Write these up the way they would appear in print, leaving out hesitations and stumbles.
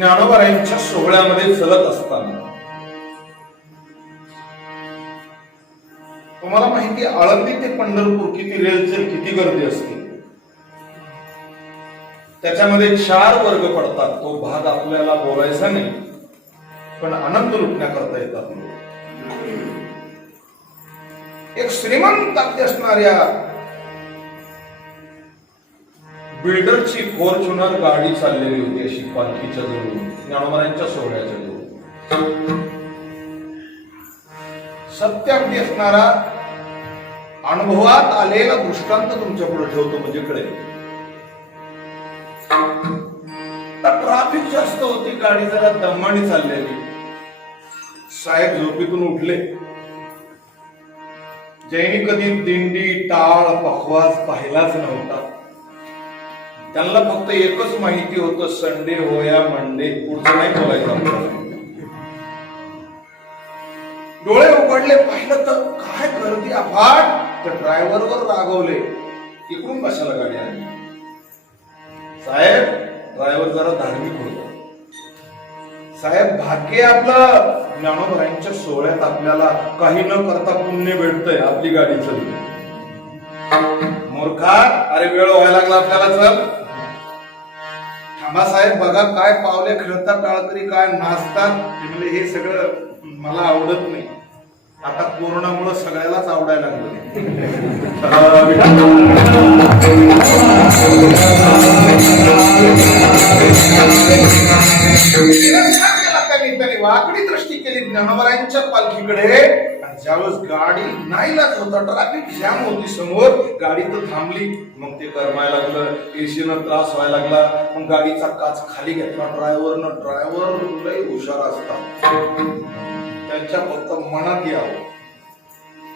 ज्ञानोबारायांच्या सोहळ्यामध्ये चलत असताना तुम्हाला माहिती, आळंदी ते पंढरपूर किती रेलचेल, किती गर्दी असते. त्याच्यामध्ये 4 वर्ग पडतात. तो भाग आपल्याला बोलायचा नाही, पण आनंद लुटण्याकरता येतात लोक. एक श्रीमंत अगदी असणाऱ्या बिल्डरची फॉर्च्युनर गाडी चाललेली होती अशी पालखीच्या जवळून, ज्ञानोबारायांच्या सोहळ्याच्या जवळून. सत्य अगदी असणारा अनुभवात आलेला दृष्टांत तुमच्या पुढे ठेवतो म्हणजे कडे. ट्रॅफिक जास्त होती, गाडी जरा दमाने चाललेली. साहेब झोपेतून उठले. ज्यांनी कधी दिंडी, टाळ, पखवाज पाहिलाच नव्हता, त्यांना फक्त एकच माहिती होतं, संडे हो या मंडे, पुढचं नाही बोलायचं. डोळे उघडले, पाहिलं तर काय गर्दी अफाट. तर ड्रायव्हरवर रागवले, इकडून कशाला गाडी आली. साहेब, ड्रायव्हर जरा धार्मिक होता. साहेब, भाग्य आपलं, ज्ञानोबारायांच्या सोहळ्यात आपल्याला काही न करता पुण्य भेटतंय, आपली गाडी चलते. मूर्खा, अरे वेळ व्हायला लागला आपल्याला, चल. थांबा साहेब, बघा काय पावले खेळतात टाळकरी, काय नाचतात. म्हणजे हे सगळं मला आवडत नाही. आता कोरोनामुळे सगळ्यालाच आवडायला लागलं. त्यांनी वाकडी दृष्टी केली ज्ञानोबारायांच्या पालखीकडे. आणि ज्यावेळेस गाडी नाईलाज होता, ट्रॅफिक जाम होती समोर, गाडी तर थांबली. मग ते करमायला लागलं, एसीनं त्रास व्हायला लागला. मग गाडीचा काच खाली घेतला ड्रायव्हरनं. ड्रायव्हर लई हुशार असतात, त्यांच्या फक्त मनात यावं.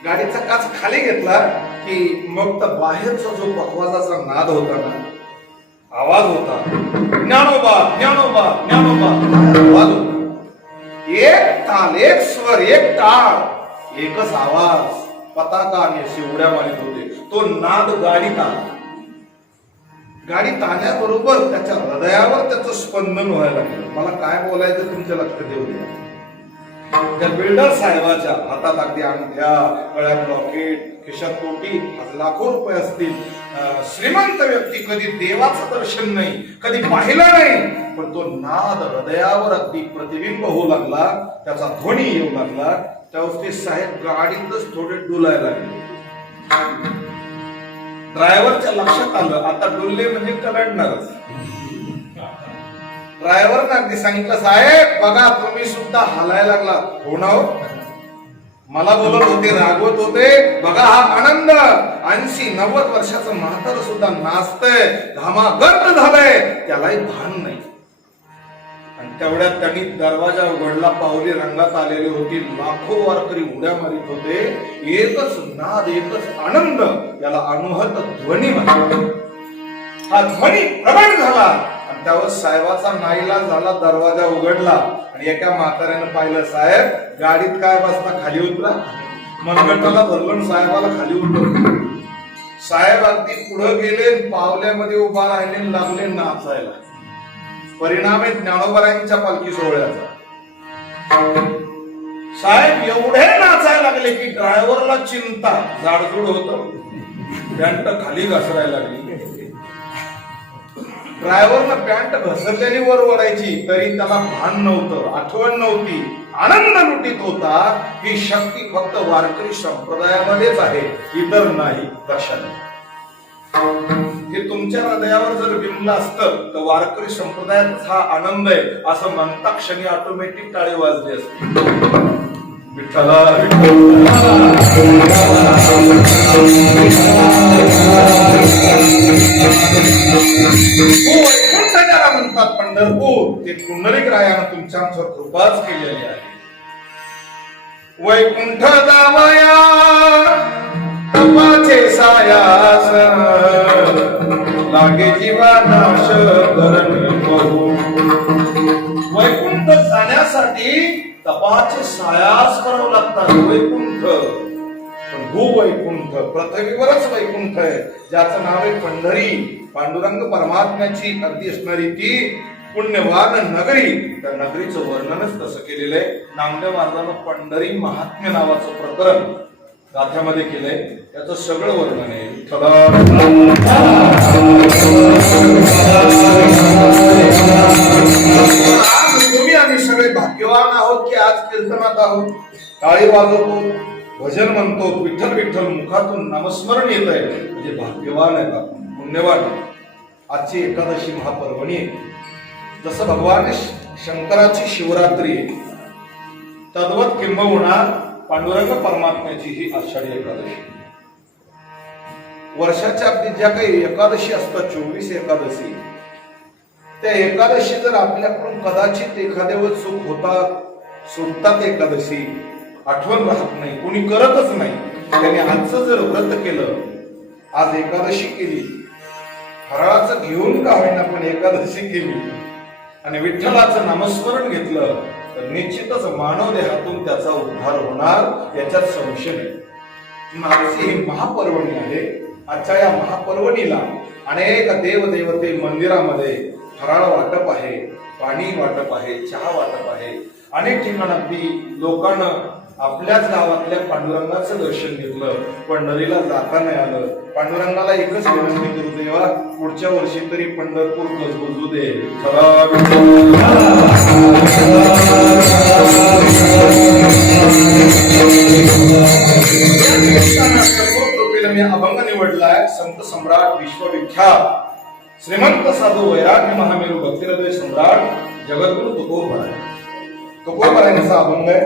गाडीचा काच खाली घेतला की मग तर बाहेरचा जो पखवाजाचा नाद होता ना, आवाज होता, ज्ञानोबा ज्ञानोबा ज्ञानोबा, आवाज होता. एक ताल, एक स्वर, एक टाळ, एकच आवाज, पताका आणि अशी उड्या मारित होते. तो नाद गाडीत आला. गाडीत आल्याबरोबर त्याच्या हृदयावर त्याचं स्पंदन व्हायला लागलं. मला काय बोलायचं तुमच्या लक्षात येऊ द्या. त्या बिल्डर साहेबाच्या हातात अगदी अंगठ्या, गळ्यात लॉकेट, खिशात कोटी, लाखो रुपये असतील. श्रीमंत व्यक्ती, कधी देवाचं दर्शन नाही, कधी पाहिलं नाही, पण तो नाद हृदयावर अगदी प्रतिबिंब होऊ लागला, त्याचा ध्वनी येऊ लागला. त्यावेळेस ते साहेब गाडीतच थोडे डुलायला लागले. ड्रायव्हरच्या लक्षात आलं, आता डुलले म्हणजे कलडणारच. ड्रायव्हरनं अगदी सांगितलं, साहेब बघा तुम्ही सुद्धा हलायला लागला. हो ना, मला बोलत होते, रागवत होते, बघा हा आनंद. 80-90 वर्षाचं म्हातार सुद्धा नाचतंय, घामागर्द झालंय, त्यालाही भान नाही. आणि तेवढ्यात त्यांनी दरवाजा उघडला. पावली रंगात आलेली होती, लाखो वारकरी उड्या मारित होते. एकच नाद, एकच आनंद, याला अनुहत ध्वनी म्हणतात. हा ध्वनी प्रबळ झाला. त्यावर साहेबाचा नाईलाज झाला, दरवाजा उघडला आणि एका म्हाताऱ्यानं पाहिलं, साहेब गाडीत काय बसता, खाली उतरा. मनगटाला धरलं, साहेबाला खाली उतरलं. साहेब अगदी पुढे गेले, पावल्यामध्ये उभा राहिले, लागले नाचायला. परिणाम आहे ज्ञानोबारायांच्या पालखी सोहळ्याचा. साहेब एवढे नाचायला लागले की ड्रायव्हरला चिंता, जाडजूड होत, पॅन्ट खाली घसरायला लागली. ड्रायव्हरनं पॅन्ट घसरलेली वर ओढायची, तरी त्याला भान नव्हतं, आठवण नव्हती. आनंद लुटीत होता. ही शक्ती फक्त वारकरी संप्रदायामध्येच आहे, इतर नाही. कशाने हे तुमच्या हृदयावर जर बिंबलं असतं तर वारकरी संप्रदायात हा आनंद आहे असं म्हणता क्षणी ऑटोमॅटिक टाळे वाजले असते. विठ्ठला त्याला म्हणतात पंढरपूर. ते पुंडलिक रायानं तुमच्यावर कृपाच केलेली आहे. वैकुंठ दावया तपाचे सायास, लागे जीवा नाश करण बहू. वैकुंठ जाण्यासाठी तपाचे सायास करावं लागतात. वैकुंठ, पण भूवैकुंठ, पृथ्वीवरच वैकुंठ आहे, ज्याचं नाव आहे पंढरी. पांडुरंग परमात्म्याची अगदी असणारी ती पुण्यवान नगरी, त्या नगरीचं वर्णनच तसं केलेलं आहे. नामदेव महाराजांना पंढरी महात्म्य नावाचं प्रकरण गाथ्यामध्ये केलंय, त्याचं सगळं वर्णन आहे. तुम्ही आम्ही सगळे भाग्यवान आहोत की आज कीर्तनात आहोत, टाळी वाजवतो, भजन म्हणतो, विठ्ठल विठ्ठल मुखातून नामस्मरण येत आहे, म्हणजे भाग्यवान आहेत आपण, पुण्यवान. आजची एकादशी महापर्वणी आहे. जसं भगवान शंकराची शिवरात्री आहे, तद्वत किंबहुना पांडुरंग परमात्म्याची ही आषाढी एकादशी. वर्षाच्या अगदी ज्या काही एकादशी असतात, 24 एकादशी, त्या एकादशी जर आपल्याकडून कदाचित एखाद्या वेळेस सुटतात एकादशी, आठवण राहत नाही, कोणी करतच नाही, त्याने आजचं जर व्रत केलं, आज एकादशी केली, फराळाचं घेऊन का होईना पण एकादशी केली आणि विठ्ठलाचं नामस्मरण घेतलं, तर निश्चितच मानव देहातून त्याचा उद्धार होणार, याच्यात संशय नाही. आजची ही महापर्वणी आहे. आजच्या या महापर्वणीला अनेक देवदेवते मंदिरामध्ये फराळ वाटप आहे, पाणी वाटप आहे, चहा वाटप आहे. अनेक ठिकाणी लोकांना आपल्याच गावातल्या पांडुरंगाचं दर्शन घेतलं, पंढरीला जाता नाही आलं. पांडुरंगाला एकच विनंती करू, देवा पुढच्या वर्षी तरी पंढरपूर गजबजू दे. मी अभंग निवडलाय. संत सम्राट विश्वविख्यात श्रीमंत साधू वैराग्य महामेरू भक्तिहृदय सम्राट जगद्गुरु तुकोबरायांचा अभंग आहे.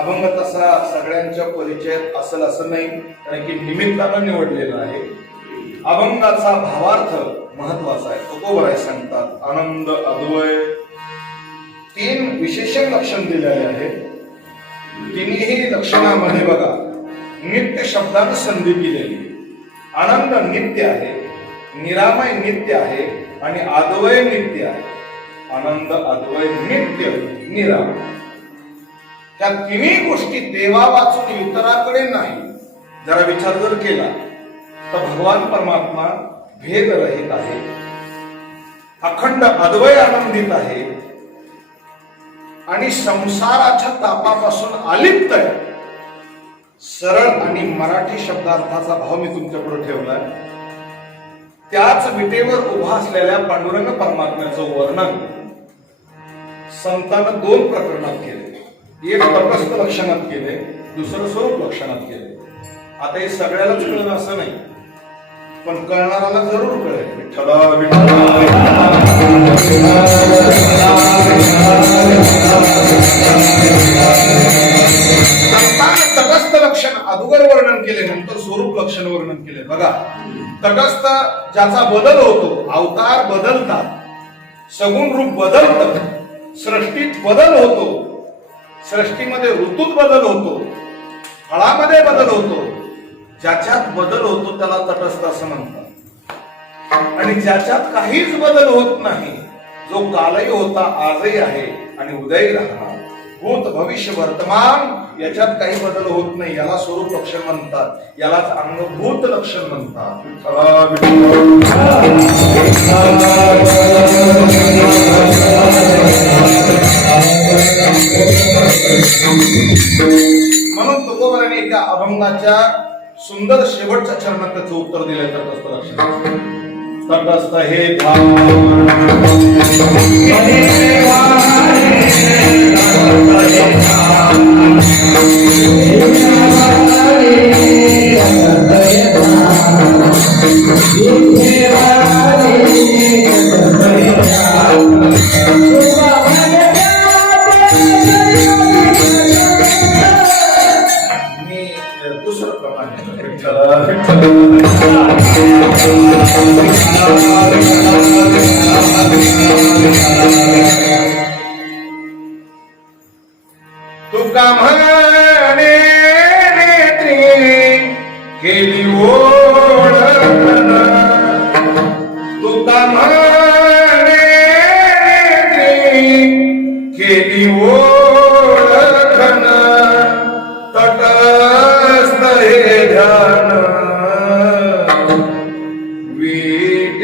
अभंग तसा सगळ्यांच्या परिचयात असेल असं नाही, कारण की निमित्तानं निवडलेला आहे. अभंगाचा भावार्थ महत्वाचा आहे. तुकोबराय सांगतात, आनंद अद्वय 3 विशेषण लक्षण दिलेले आहे. तिन्ही लक्षणामध्ये बघा, नित्य शब्दानं संधी केलेली. आनंद नित्य आहे, निरामय नित्य आहे आणि अद्वय नित्य आहे. आनंद, अद्वय, नित्य, निरामय, त्या तिन्ही गोष्टी देवा वाचून इतराकडे नाही. जरा विचार जर केला तर भगवान परमात्मा भेदरहित आहे, अखंड अद्वय आनंदित आहे आणि संसाराच्या तापापासून अलिप्त आहे. सरळ आणि मराठी शब्दार्थाचा भाव मी तुमच्या पुढे ठेवलाय. त्याच विटेवर उभा असलेल्या पांडुरंग परमात्म्याचं वर्णन संतांना 2 प्रकरणात केले. एक तटस्थ लक्षणात केले, दुसरं स्वरूप लक्षणात केले. आता हे सगळ्यालाच कळलं असं नाही, पण कळणाऱ्याला जरूर कळेल. तटस्थ लक्षण अगोदर वर्णन केले, नंतर स्वरूप लक्षण वर्णन केले. बघा, तटस्थ ज्याचा बदल होतो, अवतार बदलतात, सगुण रूप बदलतं, सृष्टीत बदल होतो, सृष्टीमध्ये ऋतूत बदल होतो, फळामध्ये बदल होतो. ज्याच्यात बदल होतो त्याला तटस्थ असं म्हणतात. आणि ज्याच्यात काहीच बदल होत नाही, जो कालही होता, आजही आहे आणि उद्याही राहणार, भूत भविष्य वर्तमान याच्यात काही बदल होत नाही, याला स्वरूप लक्षण म्हणतात. यालाच अंगभूत लक्षण म्हणतात. म्हणून तुकोबराने एका अभंगाच्या सुंदर शेवटच्या चरणात त्याचं उत्तर दिलंय. तटस्थ लक्षण, तटस्थ हे दुसरं प्रमाणे तुका म्हणे नेत्री केली ओळखन, तुका म्हणे नेत्री केली ओळखन, तटस्थ हे ध्यान विटेवरी.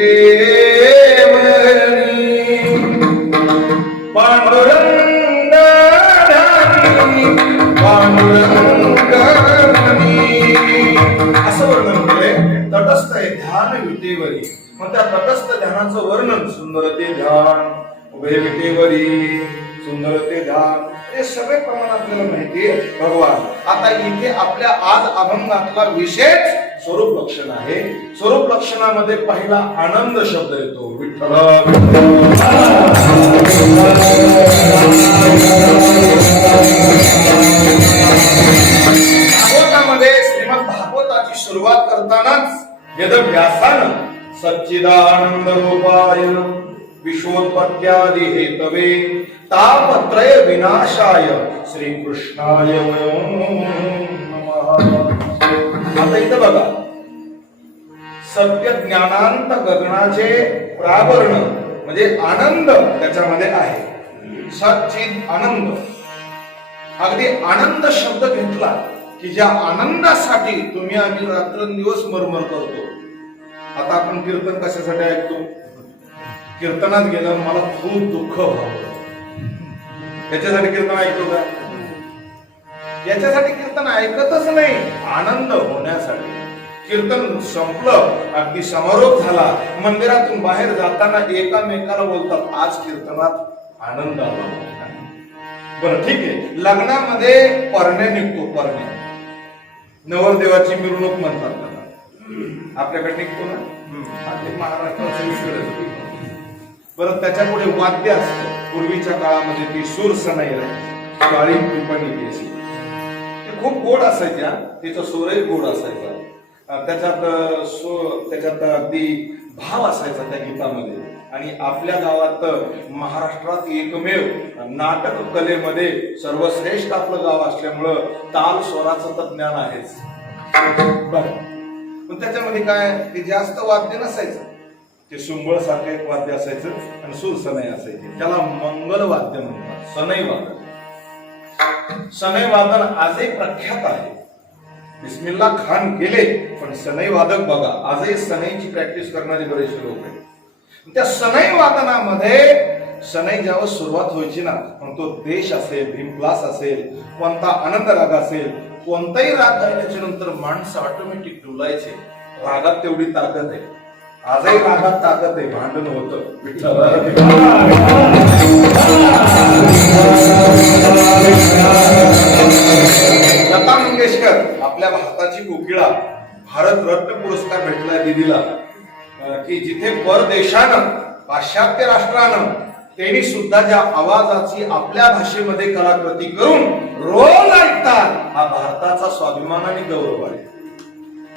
असं वर्णन केलंय. तटस्थ आहे ध्यान विटेवरी. मग त्या तटस्थ ध्यानाचं वर्णन सुंदर ते ध्यान, उभे विटेवरी, सुंदर ते ध्यान, हे सगळे प्रमाण आपल्याला माहितीये भगवान. आता इथे आपल्या आज अभंगातला विशेष स्वरूप लक्षण आहे. स्वरूप लक्षणामध्ये पहिला आनंद शब्द येतो. विठ्ठल भागवतामध्ये श्रीमद भागवताची सुरुवात करतानाच वेदव्यासानं सच्चिदानंद रूपाय विश्वोत्पत्त्यादि हेतवे तापत्रय विनाशाय श्रीकृष्णाय नमः. आता इथं बघा, सत्य ज्ञानांत गगनाचे प्रावरण म्हणजे आनंद त्याच्यामध्ये आहे. सच्चिद आनंद. अगदी आनंद शब्द घेतला की ज्या आनंदासाठी तुम्ही आम्ही रात्रंदिवस मरमर करतो. आता आपण कीर्तन कशासाठी ऐकतो? कीर्तनात गेलं मला खूप दुःख व्हावं, त्याच्यासाठी कीर्तन ऐकतो का? याच्यासाठी कीर्तन ऐकतच नाही, आनंद होण्यासाठी. कीर्तन संपलं, अगदी समारोप झाला, मंदिरातून बाहेर जाताना एकामेकाला बोलतात आज कीर्तनात आनंद आला. बरं ठीक आहे, लग्नामध्ये परणे निघतो. परणे नवरदेवाची मिरवणूक म्हणतात त्याला, आपल्याकडे निघतो ना, महाराष्ट्रात. बरं त्याच्या पुढे वाद्य असतं. पूर्वीच्या काळामध्ये ती सूर सनाई राहायची, काळी पिपणी केसी, ते खूप गोड असायच्या, तिचा सूरही गोड असायचा. त्याच्यात अगदी भाव असायचा त्या गीतामध्ये. आणि आपल्या गावात महाराष्ट्रात एकमेव नाटक कलेमध्ये सर्वश्रेष्ठ आपलं गाव असल्यामुळं ताल स्वराचं तर ज्ञान आहेच. पण त्याच्यामध्ये काय, ते जास्त वाद्य नसायचं. ते सुंबळ सारखं एक वाद्य असायचं आणि सूर सनई असायची, त्याला मंगल वाद्य म्हणतात. सनई वादन. सनई वादन आजही प्रख्यात आहे. बिस्मिल्ला खान गेले, पण सनई वादक बघा, आजही सनईची प्रॅक्टिस करणारे बरेचसे लोक आहेत. त्या सनई वादनामध्ये सनई जेव्हा सुरुवात व्हायची ना, मग तो देश असेल, भीमक्लास असेल, कोणता आनंद राग असेल, कोणताही राग गायल्याच्या नंतर माणसं ऑटोमॅटिक डुलायचे. रागात तेवढी ताकद आहे. आजही रागात ताकद आहे. भांडण होतं. लता मंगेशकर आपल्या भारताची कोकिळा, भारत रत्न पुरस्कार भेटलाय दिदीला, की जिथे परदेशानं, पाश्चात्य राष्ट्रानं त्यांनी सुद्धा ज्या आवाजाची आपल्या भाषेमध्ये कलाकृती करून रोल ऐकतात, हा भारताचा स्वाभिमान आणि गौरव आहे.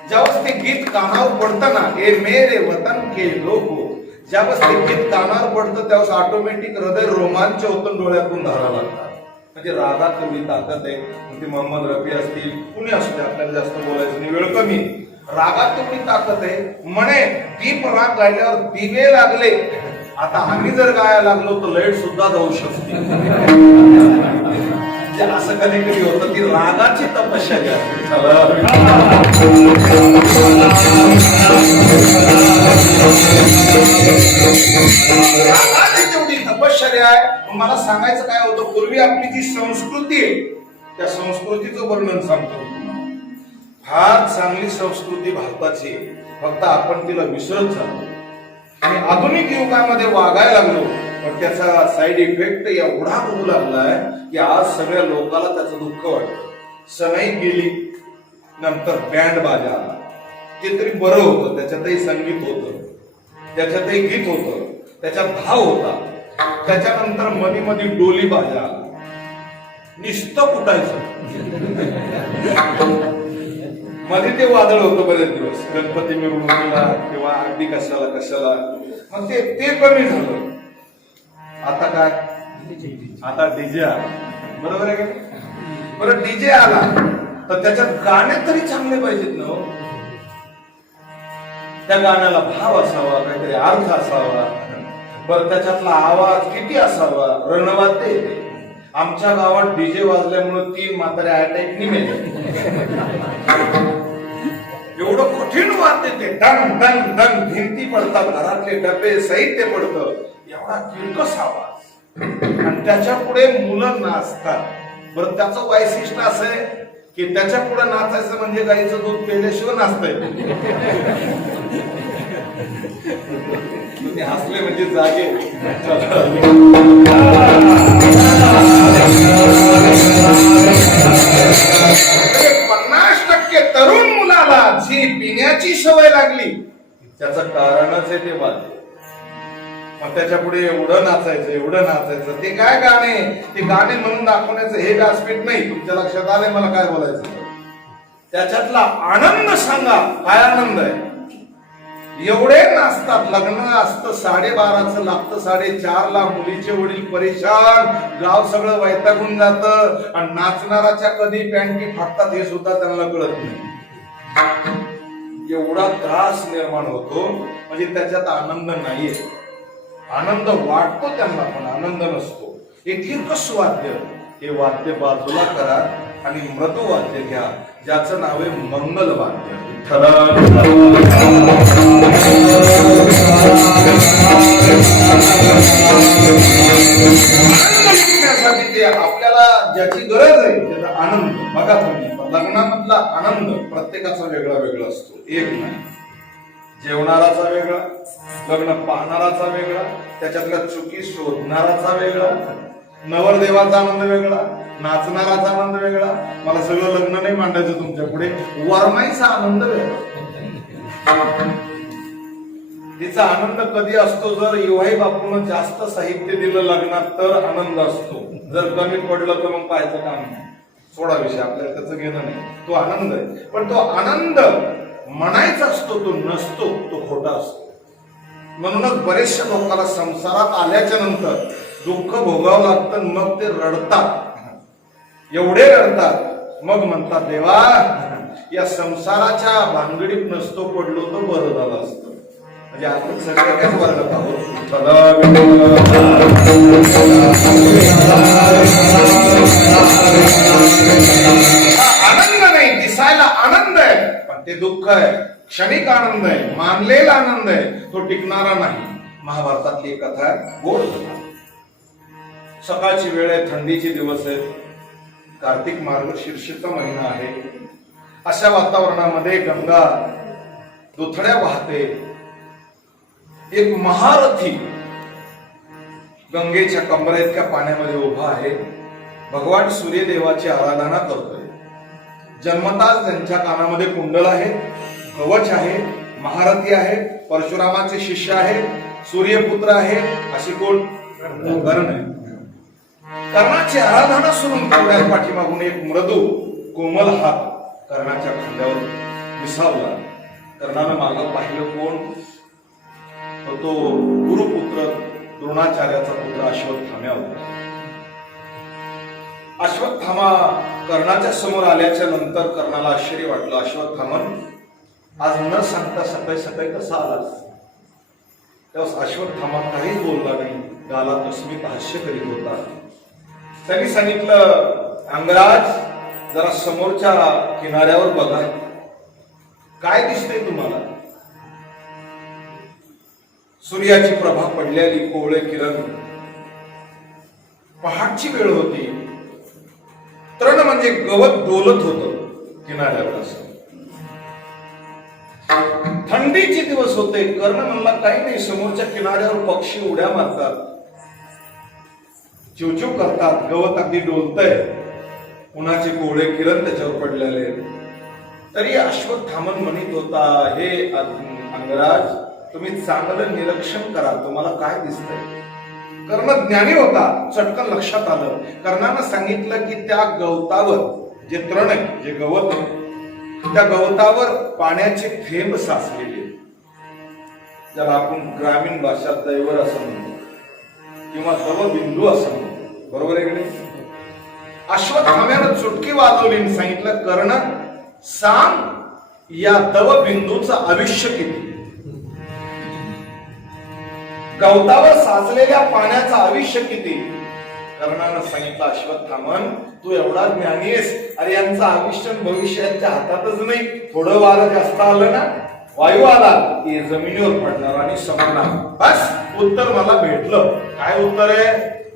ज्यावेळेस ते गीत कानावर पडतं ना, ए मेरे वतन के लोगो, ज्यावेळेस ते गीत कानावर पडतं त्यावेळेस ऑटोमॅटिक हृदय रोमांच होतं, डोळ्यातून धारा लागतात. म्हणजे रागात तेवढी ताकद आहे. ते मोहम्मद रफी असतील, कुणी असू दे, आपल्याला जास्त बोलायचं नाही, वेळ कमी. रागात तेवढी ताकद आहे. म्हणे दीप राग गायल्यावर दिवे लागले. आता आम्ही जर गायला लागलो तर लाईट सुद्धा जाऊ शकते. असं कधी कधी होतं. ती रागाची तपश्चर्या. रागाची तेवढी तपश्चर्या आहे. मला सांगायचं काय होतं, पूर्वी आपली जी संस्कृती आहे त्या संस्कृतीचं वर्णन सांगतो. फार चांगली संस्कृती भारताची, फक्त आपण तिला विसरत झालो आणि आधुनिक युगामध्ये वागायला लागलो. पण त्याचा साईड इफेक्ट एवढा होऊ लागलाय की आज सगळ्या लोकांना त्याचं दुःख वाटतं. सनई गेली, नंतर बँड बाजा आला. ते तरी बरं होतं, त्याच्यातही संगीत होतं, त्याच्यातही गीत होतं, त्याच्यात भाव होता. त्याच्यानंतर मधी मधी डोली बाजा आला, नुसतं कुटायचं. मध्ये ते वादळ होतं बरेच दिवस, गणपती मिरवणुकीला किंवा अगदी कशाला. मग ते कमी झालं. आता काय, आता डीजे आला. बरोबर आहे का? बरं, डीजे आला तर त्याच्यात गाणे तरी चांगले पाहिजेत ना. त्या गाण्याला भाव असावा, काहीतरी अर्थ असावा. बरं, त्याच्यातला आवाज किती असावा. रणवाद्य येते. आमच्या गावात डीजे वाजल्यामुळे 3 म्हातारे अटॅकनी मेले. एवढं कठीण वाद्य ते, डंग डंग डंग, भिंती पडतात, घरातले डबे, साहित्य पडतं, एवढा किरकस आवाज. आणि त्याच्या पुढे मुलं नाचतात. बरं त्याचं वैशिष्ट्य असं आहे की त्याच्या पुढे नाचायचं म्हणजे गाईचं दूध पेल्याशिवाय नाचतंय. तुम्ही हसले म्हणजे जागे. 50% तरुण मुलाला जी पिण्याची सवय लागली त्याचं कारणच आहे ते वाद्य. मग त्याच्या पुढे एवढं नाचायचं ते काय गाणे, ते गाणे म्हणून दाखवण्याचं हे व्यासपीठ नाही. तुमच्या लक्षात आलंय मला काय बोलायचं. त्याच्यातला आनंद सांगा, काय आनंद आहे. एवढे नाचतात, लग्न असतं 12:30चं लागतं 4:30ला, मुलीचे वडील परेशान, गाव सगळं वैतागून जातं आणि नाचणाराच्या कधी पॅन्टी फाटतात हे सुद्धा त्यांना कळत नाही. एवढा त्रास निर्माण होतो म्हणजे त्याच्यात आनंद नाहीये. आनंद वाटतो त्यांना पण आनंद नसतो. एक दीर्घ वाद्य, हे वाद्य बाजूला करा आणि मृदू वाद्य घ्या ज्याचं नाव आहे मंगल वाद्य. ते आपल्याला ज्याची गरज आहे त्याचा आनंद बघा तुम्ही. लग्नामधला आनंद प्रत्येकाचा वेगळा वेगळा असतो, एक नाही. जेवणाराचा वेगळा, लग्न पाहणाराचा वेगळा, त्याच्यातल्या चुकी शोधणाराचा वेगळा, नवरदेवाचा आनंद वेगळा, नाचणाराचा आनंद वेगळा. मला सगळं लग्न नाही मांडायचं तुमच्या पुढे. वरमाईचा आनंद वेगळा. तिचा आनंद कधी असतो जर युवाई बापून जास्त साहित्य दिलं लग्नात तर आनंद असतो. जर कमी पडलं तर मग पाहायचं काम नाही, सोडा विषय, आपल्याला त्याचं घेणं नाही. तो आनंद आहे, पण तो आनंद म्हणायचा असतो, तो नसतो, तो खोटा असतो. म्हणूनच बरेचशा लोकांना संसारात आल्याच्या नंतर दुःख भोगावं लागतं, मग ते रडतात. एवढे रडतात मग म्हणतात देवा या संसाराच्या भानगडीत नसतो पडलो तर बरं झालं असतं. म्हणजे आपण सगळ्याच वर्गात आहोत. आनंद नाही, दिसायला आनंद आहे पण ते दुःख आहे. क्षणिक आनंद आहे, मानलेला आनंद आहे, तो टिकणारा नाही. महाभारतातली एक कथा आहे, गोड कथा. सकाळची वेळ आहे, थंडीचे दिवस आहेत, कार्तिक मार्गशीर्षचा महिना आहे. अशा वातावरणामध्ये गंगा दुथड्या वाहते. एक महारथी गंगेच्या कमरेइतक्या पाण्यामध्ये उभा आहे. भगवान सूर्यदेवाची आराधना करतोय. जन्मताच त्यांच्या कानामध्ये कुंडल आहे, कवच आहे, महारथी आहे, परशुरामाचे शिष्य आहे, सूर्यपुत्र आहे. अशी कोण कर्ण आहे. कर्णाची आराधना सुरून तेवढ्या पाठीमागून एक मृदू कोमल हात कर्णाच्या खांद्यावर विसावला. कर्णानं मागं पाहिलं, कोण तो गुरुपुत्र द्रोणाचार्याचा पुत्र अश्वत्थामा होता. अश्वत्थामा कर्णाच्या समोर आल्याच्या नंतर कर्णाला आश्चर्य वाटलं. अश्वत्थामन, आज न सांगता सकाळी सकाळी कसा आलास? तेव्हा अश्वत्थामा काहीच बोलला नाही, गालात अस्मित हास्य करीत होता. त्यांनी सांगितलं, अंगराज जरा समोरच्या किनाऱ्यावर बघा, काय दिसतंय तुम्हाला? सूर्याची प्रभा पडलेली, कोवळे किरण. पहाटची वेळ होती. तृण म्हणजे गवत डोलत होत किनाऱ्यावर. असं थंडीचे दिवस होते. कर्ण म्हणला, काही नाही, समोरच्या किनाऱ्यावर पक्षी उड्या मारतात, चिवचिव करतात, गवत अगदी डोलतय, उन्हाचे कोवळे किरण त्याच्यावर पडलेले. तरी अश्वत्थामन म्हणत होता, हे अंगराज, तुम्ही चांगलं निरीक्षण करा, तुम्हाला काय दिसतंय? कर्ण ज्ञानी होता, चटकन लक्षात आलं. कर्णानं सांगितलं की त्या गवतावर, जे तृण आहे, जे गवत आहे, त्या गवतावर पाण्याचे थेंब साचलेले, ज्याला आपण ग्रामीण भाषात दैवर असं म्हणतो किंवा दवबिंदू असं म्हणतो. बरोबर आहे की नाही? अश्वत्थाम्यानं चुटकी वाजवली आणि सांगितलं, कर्ण, सांग या दवबिंदूचं आयुष्य किती? गवतावर साचलेल्या पाण्याचं आयुष्य किती? कर्णानं सांगितलं, अश्वत्थामन, तू एवढा ज्ञानी आहेस, अरे यांचं आयुष्य भविष्य यांच्या हातातच नाही. थोडं वारं जास्त आलं ना, वायू आला की जमिनीवर पडणार आणि संपणार. बस उत्तर मला भेटलं. काय उत्तर आहे?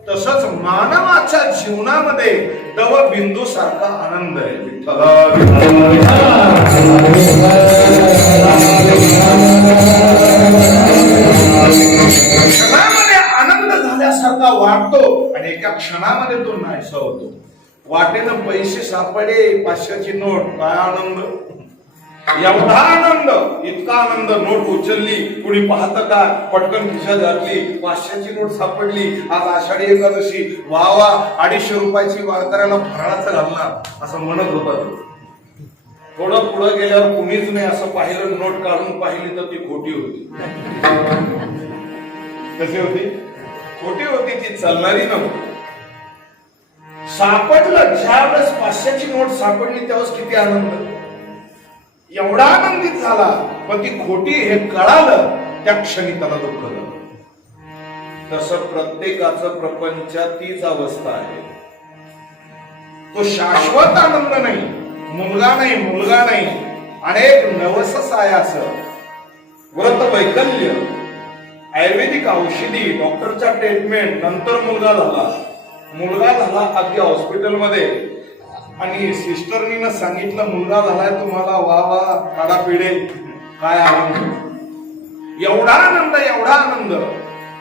तसंच मानवाच्या जीवनामध्ये दवबिंदू सारखा आनंद आहे. क्षणामध्ये आनंद झाल्यासारखा वाटतो आणि एका क्षणामध्ये तो नाहीसा होतो. वाटेनं पैसे सापडे, 500ची नोट, काय आनंद, एवढा आनंद, इतका आनंद. नोट उचलली, कुणी पाहतं का, पटकन खिशात घातली, 500ची नोट सापडली. आज आषाढी एकादशी, वा वा, 250 रुपयाची वारकऱ्याला फराळाचं घालणार असं म्हणत होता. थोडं पुढं गेल्यावर कुणीच नाही असं पाहिलं, नोट काढून पाहिली तर ती खोटी होती. कशी होती? खोटी होती, ती चालणारी नव्हती. सापडलं, ज्यावेळेस 500ची नोट सापडली त्यावेळेस किती आनंद, एवढा आनंदित झाला. पण ती खोटी हे कळालं त्या क्षणी त्याला दुःख झालं. तसं प्रत्येकाचं प्रपंचात तीच अवस्था आहे. तो शाश्वत आनंद नाही, मुलगा नाही, अनेक नवस आहे. असं व्रत वैकल्य, आयुर्वेदिक औषधी, डॉक्टरच्या ट्रीटमेंट, नंतर मुलगा झाला अगदी हॉस्पिटलमध्ये, आणि सिस्टरनीनं सांगितलं मुलगा झालाय तुम्हाला, वा वा, काढा पिढे, काय आनंद, एवढा आनंद.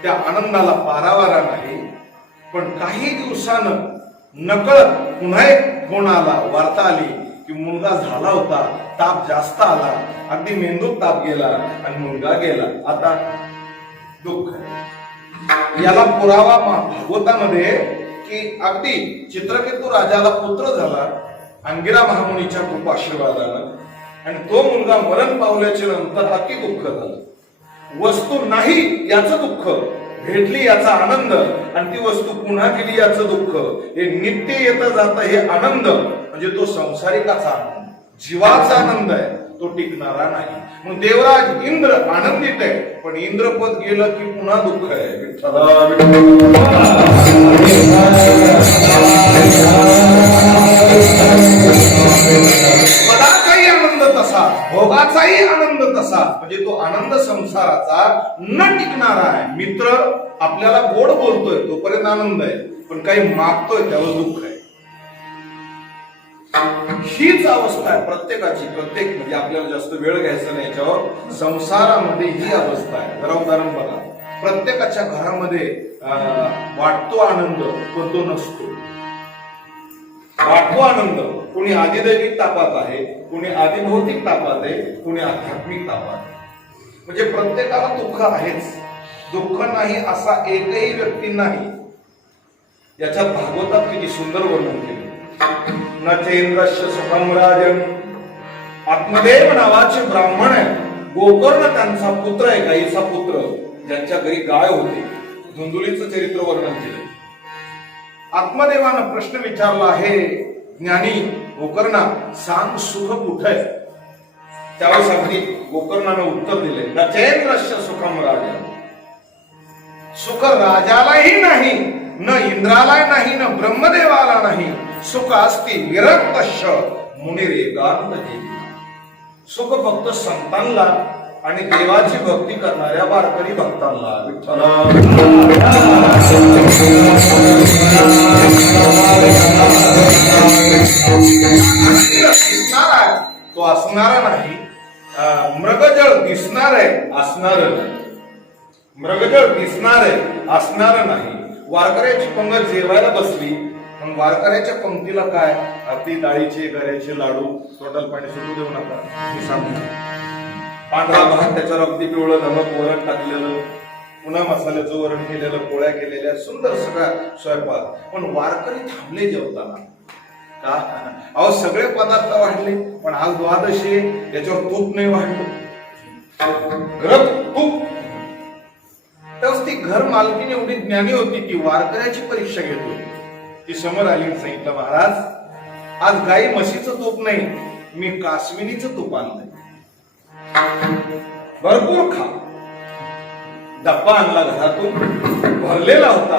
त्या आनंदाला पारावारा नाही. पण काही दिवसानं नकळत पुन्हा एक फोन आला, वार्ता आली की मुलगा झाला होता, ताप जास्त आला, अगदी मेंदूत ताप गेला आणि मुलगा गेला. आता दुःख. याला पुरावा भागवतामध्ये की अगदी चित्रकेतू राजाला पुत्र झाला अंगिरा महामुनीच्या खूप आशीर्वादानं, आणि तो मुलगा मरण पावल्याच्या नंतर अति दुःख झालं. वस्तू नाही याचं दुःख, भेटली याचा आनंद, आणि ती वस्तू पुन्हा गेली याचं दुःख. हे नित्य येतं जातं हे आनंद म्हणजे तो संसारिकाचा आनंद, जीवाचा आनंद आहे, तो टिकणारा नाही. मग देवराज इंद्र आनंदित आहे, पण इंद्रपद गेलं की पुन्हा दुःख आहे. पदाचाही आनंद तसा, भोगाचाही आनंद तसा, म्हणजे तो आनंद संसाराचा न टिकणारा आहे. मित्र आपल्याला गोड बोलतोय तोपर्यंत आनंद आहे, पण काही मागतोय त्यावर दुःख आहे. हीच अवस्था आहे प्रत्येकाची. प्रत्येक म्हणजे आपल्याला जास्त वेळ घ्यायचा नाही याच्यावर. संसारामध्ये ही अवस्था आहे. जरा उदाहरण बघा, प्रत्येकाच्या घरामध्ये वाटतो आनंद पण तो नसतो. वाटतो आनंद, कोणी आदिदैविक तापात आहे, कोणी आदिभौतिक तापात आहे, कोणी आध्यात्मिक तापात. म्हणजे प्रत्येकाला दुःख आहेच. दुःख नाही असा एकही व्यक्ती नाही. याच्यात भागवतात किती सुंदर वर्णन केले. न चेंद्रस्य सुखम राजन, आत्मदेव नावाचे ब्राह्मण आहे, गोकर्ण त्यांचा पुत्र आहे, गाईचा पुत्र, ज्यांच्या घरी गाय होती. धुंदुलीचं चरित्र वर्णन केलं. आत्मदेवानं प्रश्न विचारला, हे ज्ञानी गोकर्णा, सांग सुख कुठे आहे? त्यावेळेस अगदी गोकर्णानं उत्तर दिले, न चेंद्रस्य सुखम राजन, सुख राजालाही नाही, न इंद्राला नाही, न ब्रह्मदेवाला नाही. सुख असती विरक्तश्च मुनिरेकांत जीवी. सुख फक्त संतांना आणि देवाची भक्ती करणाऱ्या वारकरी भक्तांना. दिसणार आहे तो असणारा नाही. मृगजळ दिसणार आहे असणार नाही. मृगजळ दिसणार आहे असणार नाही. वारकऱ्याची पंगत जेवायला बसली, पण वारकऱ्याच्या पंक्तीला काय, अगदी डाळीचे गऱ्याचे लाडू, तोंडाला पाणी सुटू देऊ नका, मी सांगतो. पांढरा भात, त्याच्यावर अगदी पिवळं नमक, वरण टाकलेलं, पुन्हा मसाल्याचं वरण केलेलं, पोळ्या केलेल्या, सुंदर सगळा स्वयंपाक. पण वारकरी थांबले जेवताना. का? अहो सगळे पदार्थ वाढले, पण आज द्वादशी याच्यावर तूप नाही वाढलं. घर तूप. त्यावेळेस ती घर मालकीने एवढी ज्ञानी होती की वारकऱ्याची परीक्षा घेत होती. ती समोर आली, सांगितलं, महाराज आज गाई म्हशीचं तूप नाही, मी कासविनीचं तूप आणलंय, भरपूर खा. डब्बा आणला घरातून, भरलेला होता.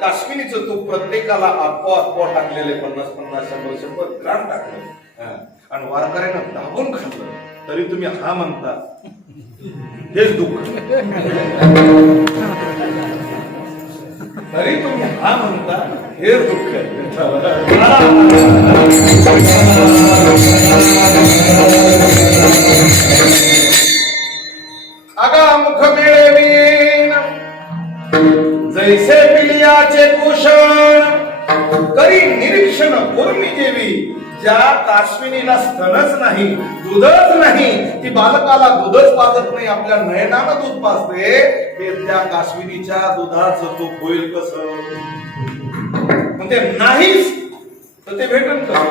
काश्मीरीचं तूप प्रत्येकाला आपो टाकलेले 50-50, 100-100 ग्राम टाकले, आणि वारकऱ्यानं दाबून खाल्लं, तरी तुम्ही हा म्हणता, हेच दुःख. तरी तुम्ही हा म्हणता, हे दुःख आगा मुख मिळवीन जैसे पिलियाचे पोषण करी निरीक्षण उर्मी जेवी. ज्या काश्मिनीला स्तनच नाही, दूधच नाही, ती बालकाला दूधच पाजत नाही, आपल्या नयनानं दूध पाजते, ते त्या काश्मिनीच्या दुधाचं तूप होईल कसं? म्हणजे नाहीच तर ते भेटन कसं?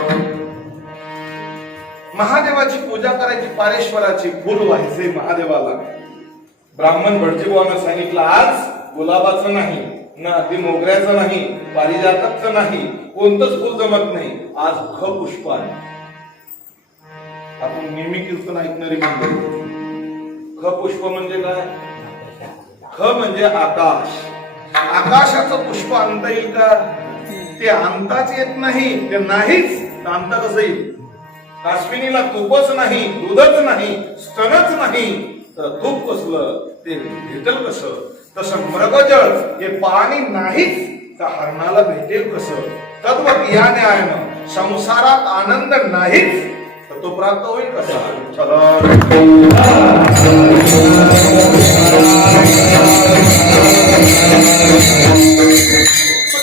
महादेवाची पूजा करायची, पारेश्वराची फुल व्हायचे महादेवाला. ब्राह्मण भटजीबानं सांगितलं, आज गुलाबाचं नाही, ना अगदी मोगऱ्याचं नाही, पारिजातकचं नाही, कोणतंच फुल जमत नाही, आज ख पुष्प आहे. आपण नेहमी कीर्तन ऐकणारी मंडळी. ख पुष्प म्हणजे काय? ख म्हणजे आकाश. आकाशाचं पुष्प आणता येईल का? ते आणताच येत नाही, ते नाहीच, तर आणता कसं येईल? काश्मिनीला तूपच नाही, दूधच नाही, स्तनच नाही, तर तूप कसलं, ते भेटल कसं? तसं मृगजळ हे पाणी नाहीच, तर हरणाला भेटेल कसं? तद्वत या न्यायानं संसारात आनंद नाहीच, तर तो प्राप्त होईल कसा?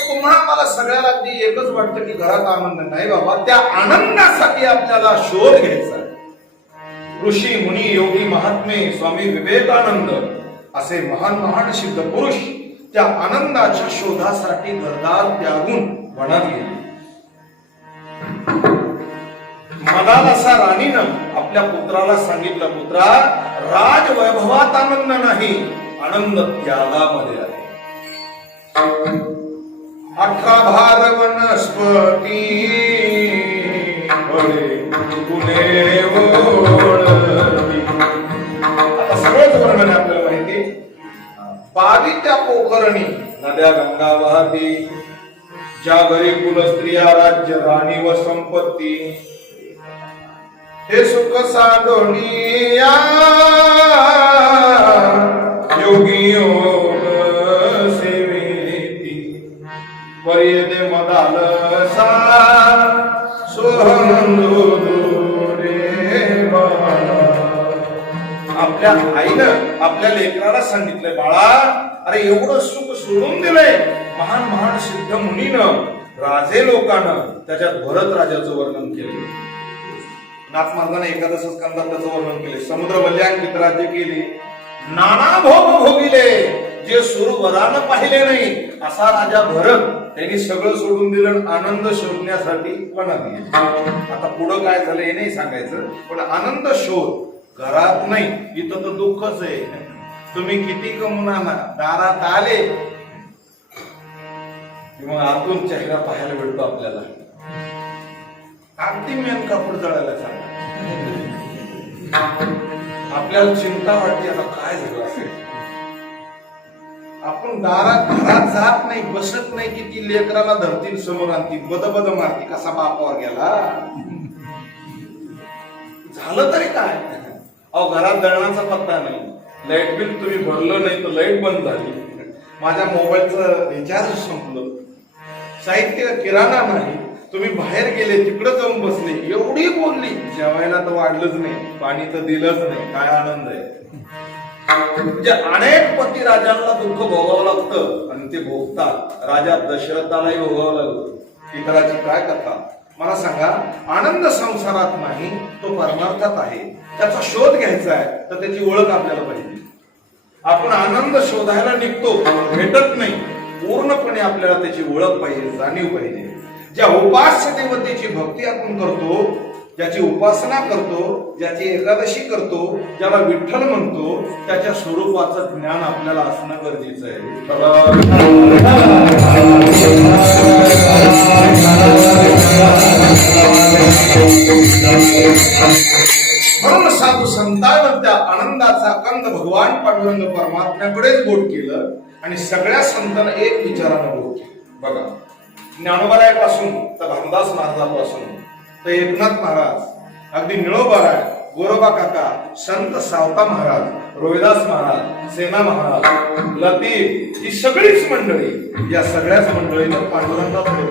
तुम्हा मला सगळ्याला अगदी एकच वाटतं की घरात आनंद नाही. बाबा, त्या आनंदासाठी आपल्याला शोध घ्यायचा. ऋषी मुनी योगी महात्मे स्वामी विवेकानंद असे महान महान सिद्ध पुरुष त्या आनंदाच्या शोधासाठी घरदार त्यागून वनात गेले. मदालसा राणीनं आपल्या पुत्राला सांगितलं, पुत्रा, राजवैभवात आनंद नाही, आनंद त्यागामध्ये आहे. 18 भार वनस्पती पुणे ओळखी. आता सगळंच वर्णन आहे आपल्याला माहिती. पावित्या पोखरणी नद्या गंगा वाहती, ज्या घरी कुल स्त्रिया राज्य राणी व संपत्ती, हे सुख साधनिया योगी योग सेवेती, पर्यदे मदालसा आपल्या आईनं आपल्या लेकराला सांगितलंय, बाळा, अरे एवढं सुख सोडून दिलंय महान महान सिद्ध मुनीनं, राजे लोकांना. त्याच्यात भरत राजाचं वर्णन केले. नाथ महाराजांना एकादश स्कंदात त्याचं वर्णन केले. समुद्र वल्यांकित राज्य केले, नाना भोग भोगिले, जे सुरवरानं पाहिले नाही असा राजा भरत. त्यांनी सगळं सोडून दिलं आनंद शोधण्यासाठी वनात गेले. आता पुढं काय झालं हे नाही सांगायचं, पण आनंद शोध घरात नाही, इथं तर दुःखच आहे. तुम्ही किती कमवून आणा, दारात आले किंवा आतून चेहरा पाहायला भेटतो आपल्याला. अगदी मेन कापड जळायला सांगा, आपल्याला चिंता वाटते, आता काय झालं असेल. आपण घरात जात नाही, बसत नाही की ती लेकराला धरतील समोर आणतील, बद मारती, कसा बापावर गेला. झालं तरी काय? अहो, घरात दळणाचा पत्ता नाही, लाईट बिल तुम्ही भरलं नाही तर लाईट बंद झाली, माझ्या मोबाईलचं रिचार्ज संपलं, साहित्य किराणा नाही, तुम्ही बाहेर गेले तिकडं जाऊन बसले, एवढी बोलली, जेवायला तर वाढलंच नाही, पाणी तर दिलंच नाही, काय आनंद आहे. म्हणजे अनेक पती राजांना दुःख भोगावं लागतं आणि ते भोगतात. राजा दशरथालाही भोगावं लागतं. इतराची काय कथा मला सांगा. आनंद संसारात नाही, तो परमार्थात आहे. त्याचा शोध घ्यायचा आहे, तर त्याची ओळख आपल्याला पाहिजे. आपण आनंद शोधायला निघतो, भेटत नाही, पूर्णपणे आपल्याला त्याची ओळख पाहिजे, जाणीव पाहिजे. ज्या उपास्य देवतेची भक्ती आपण करतो, ज्याची उपासना करतो, ज्याची एकादशी करतो, ज्याला विठ्ठल म्हणतो, त्याच्या स्वरूपाचं ज्ञान आपल्याला असणं गरजेचं आहे. म्हणून साधू संतांना त्या आनंदाचा कंद भगवान पांडुरंग परमात्म्याकडेच बोट केलं आणि सगळ्या संतांना एक विचारानं बोट केलं. बघा, ज्ञानोबारायापासून तर रामदास महाराजापासून तर एकनाथ महाराज, अगदी निळोबाराय, गोरोबा काका, संत सावता महाराज, रोहिदास महाराज, सेना महाराज, लतीफ, ही सगळीच मंडळी, या सगळ्याच मंडळीनं पांडुरंगाकडे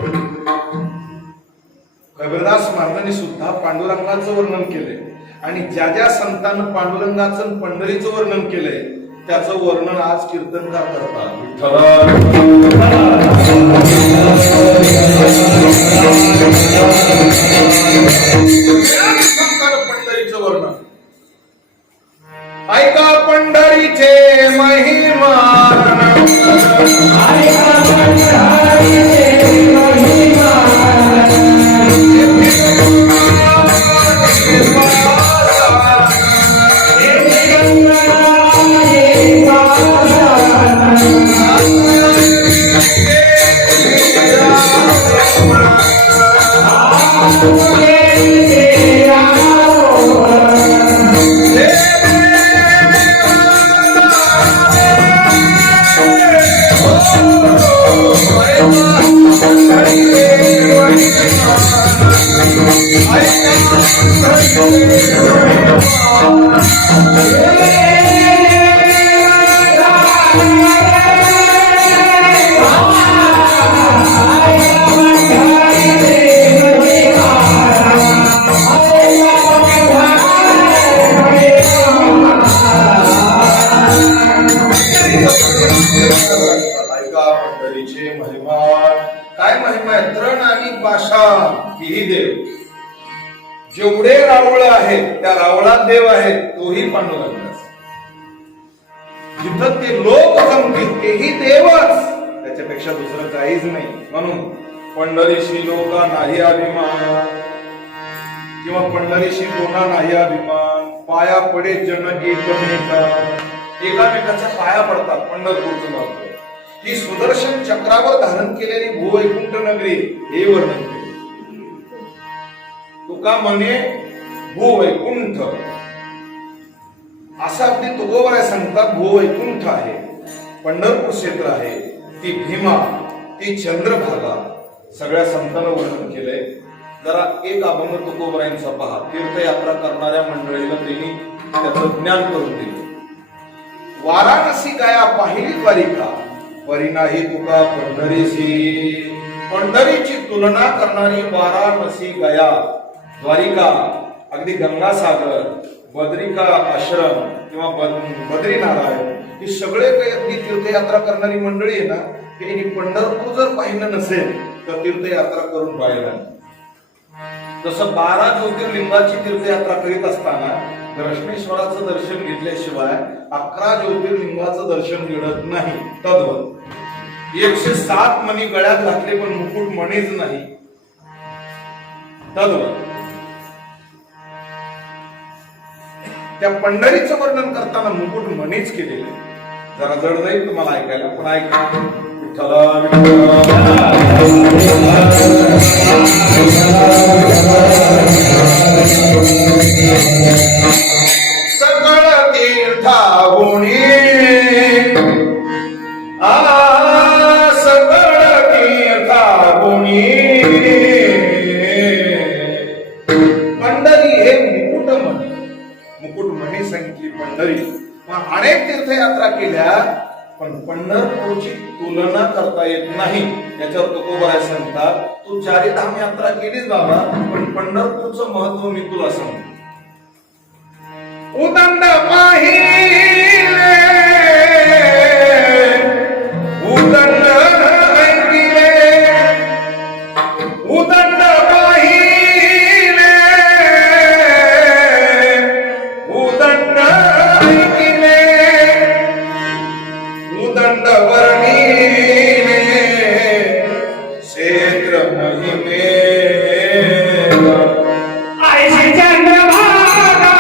कबीरदास महाराजांनी सुद्धा पांडुरंगाचं वर्णन केलंय आणि ज्या ज्या संतांनं पांडुरंगाचं पंढरीचं वर्णन केलंय त्याचं वर्णन आज कीर्तनकार करतात. पंढरीचं वर्णन ऐका, पंढरीचे महिमा, काय महिमा आहे? तृण आणि पाषाण ही देव. जेवढे रावळ आहेत त्या रावळात देव आहे, तोही पांडुरंग. जिथं ते लोक जमतील तेही देवच, त्याच्यापेक्षा दुसरं काहीच नाही. म्हणून पंढरीशी लोका नाही अभिमान, किंवा पंढरीशी कोणा नाही अभिमान, पाया पडे जन एकमेका, एकामेकाच्या पाया पडतात. पंढरपूरचं महत्व ही सुदर्शन चक्रावर धारण केलेली भूवैकुंठ नगरी, हे वर्णन केले. तुका म्हणे भूवैकुंठ, असं अगदी तुकोबर आहे सांगतात. भूवैकुंठ आहे, पंढरपूर क्षेत्र आहे, ती भीमा, ती चंद्रभागा, सगळ्या संतांना वर्णन केलंय. जरा एक अभंग तुकोबरायांचा पहा. तीर्थयात्रा करणाऱ्या मंडळीला त्यांनी त्याचं ज्ञान करून दिले. वाराणसी गया पाहिली द्वारिका, परी नाही तुका पंढरीशी. पंढरीची तुलना करणारी वाराणसी गया, द्वारिका, अगदी गंगासागर, बद्रिका आश्रम किंवा बद्रीनारायण, ही सगळे काही तीर्थयात्रा करणारी मंडळी आहे ना, त्यांनी पंढरपूर जर पाहिलं नसेल तर तीर्थयात्रा करून पाहिलं. जसं 12 ज्योतिर्लिंगाची तीर्थयात्रा करीत असताना दर्शनेश्वराचं दर्शन घेतल्याशिवाय 11 ज्योतिर्लिंगाचं दर्शन घडत नाही, तद्वत 107 मणी गळ्यात घातले पण मुकुट मणीच नाही, तद्वत त्या पंढरीचं वर्णन करताना मुकुट मणीच केलेले. जरा जड जाईल तुम्हाला ऐकायला, पण ऐका. सगळ तीर्थावुनी, सगळ तीर्थावुनी, पंढरी हे मुकुटमणी, मुकुटमणी संख्यी पंढरी. अनेक तीर्थयात्रा केल्या पण पंढरपूरची तुलना करता येत नाही. याच्यावर तुकोबराय सांगतात, तू 4 धाम यात्रा केलीच बाबा, पण पंढरपूरचं महत्व मी तुला सांगतो. उदंड पाहिले, उदंड ऐकिले, उदंड पाहिले, उदंड ऐकिले, उदंड वर्णिले, क्षेत्र महिमे आयशी चंद्रभागा.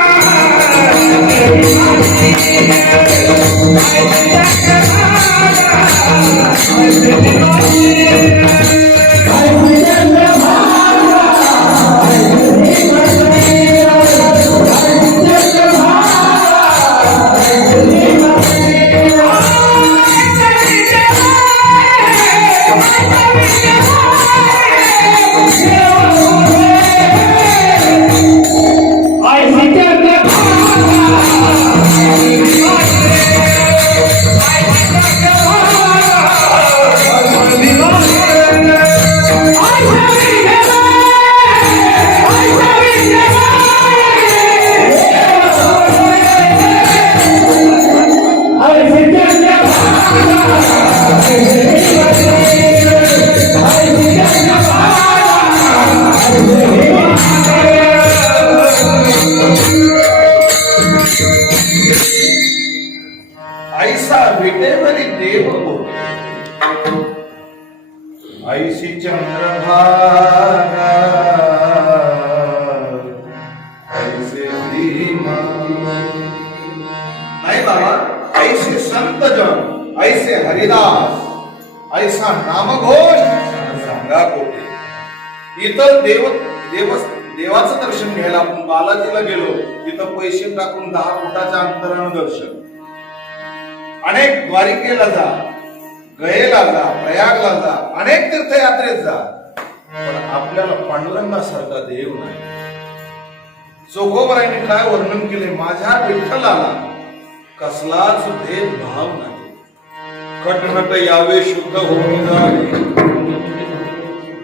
ऐसा विटेवरी देव होते ऐसी चंद्रभागा ऐसे भीमा नाही बाबा, ऐसे संत जन, ऐसे हरिदास, ऐसा नामघोष सांगा कोठे. इथं देवाचं दर्शन घ्यायला आपण बालाजीला गेलो, तिथं पैसे टाकून 10 फुटाच्या अंतरानं दर्शन. अनेक द्वारिकेला जा, गयेला जा, प्रयागला जा, अनेक तीर्थयात्रेत जा, पण आपल्याला पांडुरंगासारखा देव नाही. चोखोबरायांनी काय वर्णन केले, माझ्या विठ्ठलाला कसलाच भेदभाव नाही. खटनट यावे शुद्ध होऊन जावे,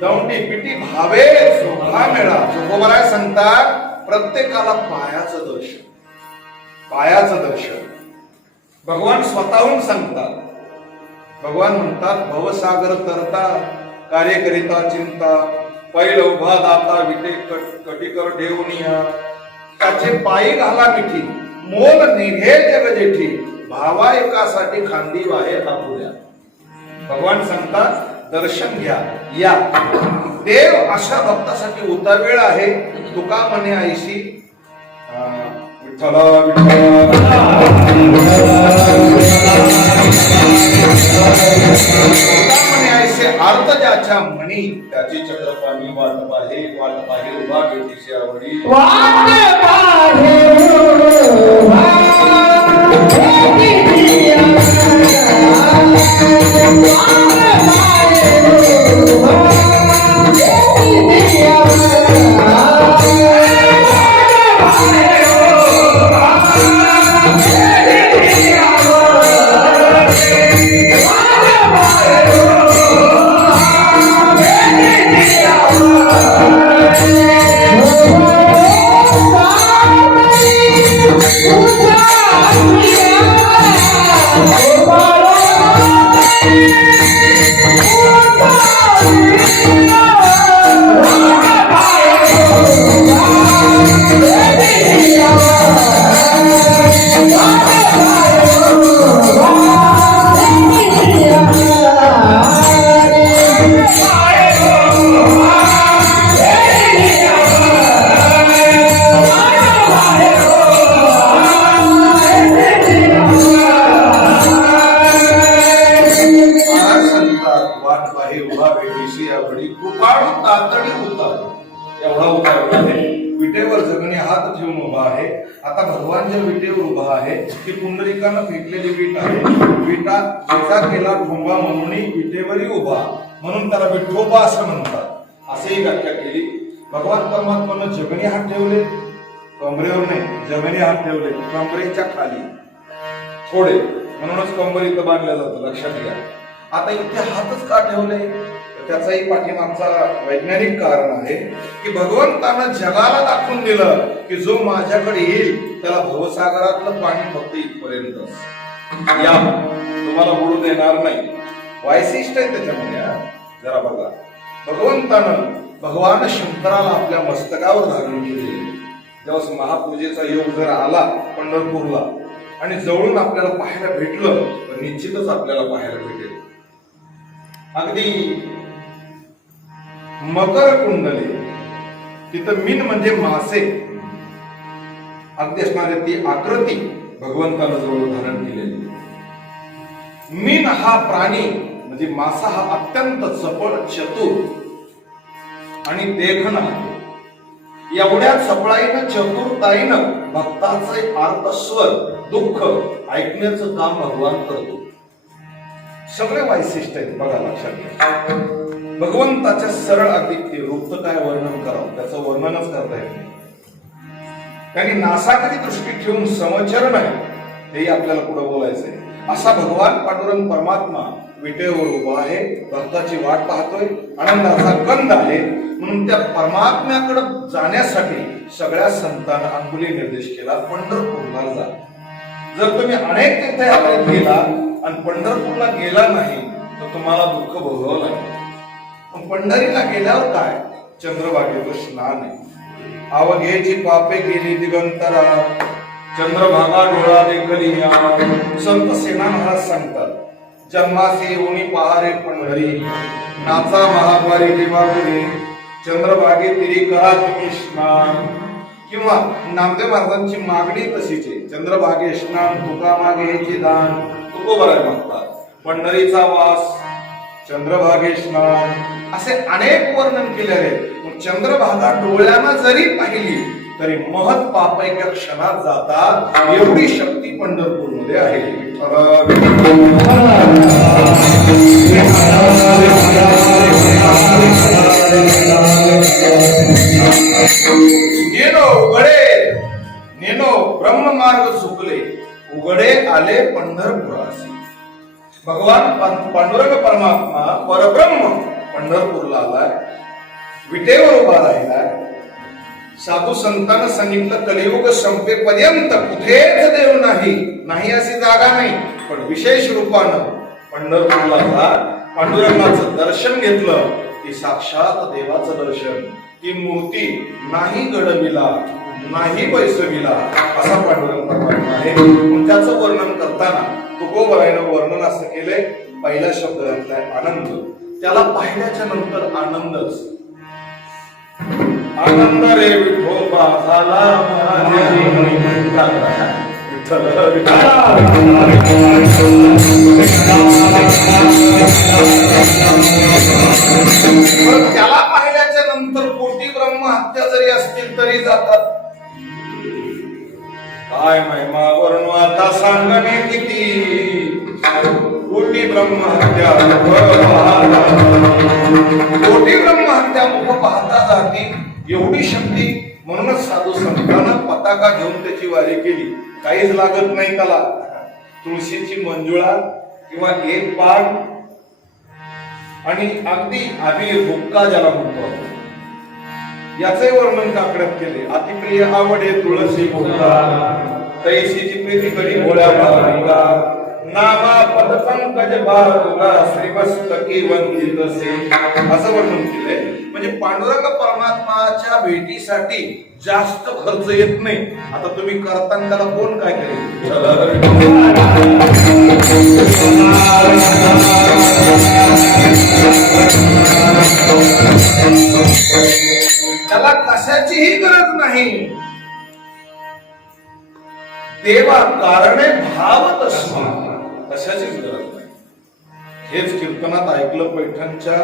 दौंडी पिटी भावे शोभा मेळा. चोखोबराय सांगतात प्रत्येकाला पायाचं दर्शन, पायाचं दर्शन. भगवान स्वतःहून सांगतात, भगवान म्हणतात भवसागर तरता कार्य करिता चिंता, पैल उभा दाता विटे कटिकर ठेवूनिया. त्याचे पायी घाला मिठी, मोल निघे जग जेठी, भावा एकासाठी खांदी वाहे आपुऱ्या. भगवान सांगतात दर्शन घ्या या. देव अशा भक्तासाठी उतावीळ आहे. तुका म्हणे ऐशी विठ्ठला विठ्ठला ऐसे अर्थ ज्याच्या म्हणी, त्याची चक्रपाणी वाट पाहे उभा बेटीशी आवडी. विटेवर जगणे हात ठेवून उभा आहे. आता भगवान ज्या विटेवर उभा आहे ती पुंडलिकानं फेकलेली वीट आहे. विटा केला ठोंबा म्हणून विटेवरही उभा, म्हणून त्याला विठोबा असं म्हणतात. असेही व्याख्या केली. भगवान परमात्मानं जगणे हात ठेवले, कमरेवर नाही, जमिनी हात ठेवले, कमरेच्या खाली थोडे, म्हणूनच कंबर इथं बांधलं जातं, लक्षात घ्या. आता इथे हातच का ठेवले, त्याचाही पाठीमागचा वैज्ञानिक कारण आहे की भगवंतानं जगाला दाखवून दिलं की जो माझ्याकडे येईल त्याला भवसागरातलं पाणी फक्त इथपर्यंत या, तुम्हाला बुडू देणार नाही. वैशिष्ट्य आहे त्याच्यामध्ये. जरा बघा, भगवान शंकराला आपल्या मस्तकावर धारण केले. जेव्हा महापूजेचा योग जर आला पंढरपूरला आणि जवळून आपल्याला पाहायला भेटलं तर निश्चितच आपल्याला पाहायला भेटेल. अगदी मकर कुंडली, तिथं मीन म्हणजे मासे अगदी असणारे ती आकृती भगवंतानं जवळ धारण केलेली. मीन हा प्राणी म्हणजे मासा हा अत्यंत चपळ, चतुर आणि देखणा. एवढ्या चपळाईनं, चतुरताईनं भक्ताचे आर्तस्वर, दुःख ऐकण्याचं काम भगवान करतो. सगळे वैशिष्ट्य आहेत बघा, लक्षात घ्या. भगवंताच्या सरळ अगदी रूप काय वर्णन करावं, त्याचं वर्णनच करता येत नाही. त्यांनी नासाकडे दृष्टी ठेवून समचरण आहे, हेही आपल्याला पुढे बोलायचंय. असा भगवान पांडुरंग परमात्मा विटेवर उभा आहे, भक्ताची वाट पाहतोय, आनंदाचा कंद आहे. म्हणून त्या परमात्म्याकडे जाण्यासाठी सगळ्या संतांना अंगुली निर्देश केला, पंढरपूरला जा. जर तुम्ही अनेक तीर्थयात्रेत गेला आणि पंढरपूरला गेला नाही तर तुम्हाला दुःख भोगावं लागेल. पण पंढरीला गेल्यावर काय, चंद्रभागेचं स्नान आहे. अवघेची पापे गेली दिगंतरा, चंद्रभागा डोळा देखली संत सेना महाराज सांगतात, जन्मासे येऊनी पहारे पंढरी, नाचा महाद्वारी देवा पुढे, चंद्रभागे तिरी करा तुम्ही स्नान. किंवा नामदेव महाराजांची मागणी तशीच आहे, चंद्रभागे स्नान तुका मागे याचे दान. तुकोबराय मागतात, पंढरीचा वास, चंद्रभागे स्नान, असे अनेक वर्णन केले आहे. चंद्रभागा डोळ्यानं जरी पाहिली तरी महत् पापैक्य क्षणात जातात, एवढी शक्ती पंढरपूरमध्ये आहे. नेनो उघडे, नेनो ब्रह्म मार्ग चुकले, उघडे आले पंढरपुरासी. भगवान पांडुरंग परमात्मा परब्रह्म पंढरपूरला आलाय, विटेवर उभा राहिलाय. साधू संतांना सांगितलं, कलियुग संपेपर्यंत कुठेच देव नाही, नाही अशी जागा नाही. पण विशेष रूपानं पंढरपूरला जा, पांडुरंगाचं दर्शन घेतलं की साक्षात देवाचं दर्शन. ती मूर्ती नाही गडविला, नाही बैसविला, असा पांडुरंग परमात्मा आहे. त्याचं वर्णन करताना तुकोबरायनं वर्णन असं केलंय, पहिला शब्द घातलाय आनंद. त्याला पाहिल्याच्या नंतर आनंदच आनंद रे विठोबा झाला त्याला पाहिल्याच्या नंतर कोटी ब्रह्महत्या जरी असतील तरी जातात. काय महिमा वर्णू आता सांगणे किती, कोटी ब्रह्महत्या कोटी ब्रह्महत्या मुख पाहता जाती, एवढी शक्ती. म्हणूनच साधू संतांना पताका घेऊन त्याची वारी केली. काहीच लागत नाही त्याला, तुळशीची मंजुळा किंवा एक पान आणि अगदी आम्ही भुक्का ज्याला म्हणतो याचे वर्णन काकड्यात केले. अतिप्रिय आवडे तुळशी भुक्का, तैशीची प्रीती करी भोळ्या भाविका, नामा पद पंकज बाळा श्रीमस्तकी वंदित से, असं वर्णन केलंय. म्हणजे पांडुरंग परमात्माच्या भेटीसाठी जास्त खर्च येत नाही. आता तुम्ही करताना त्याला कोण काय करेल, त्याला कशाचीही गरज नाही. देवा कारणे भावत असणार, कशाचीच गरज नाही. हेच कीर्तनात ऐकलं. पैठणच्या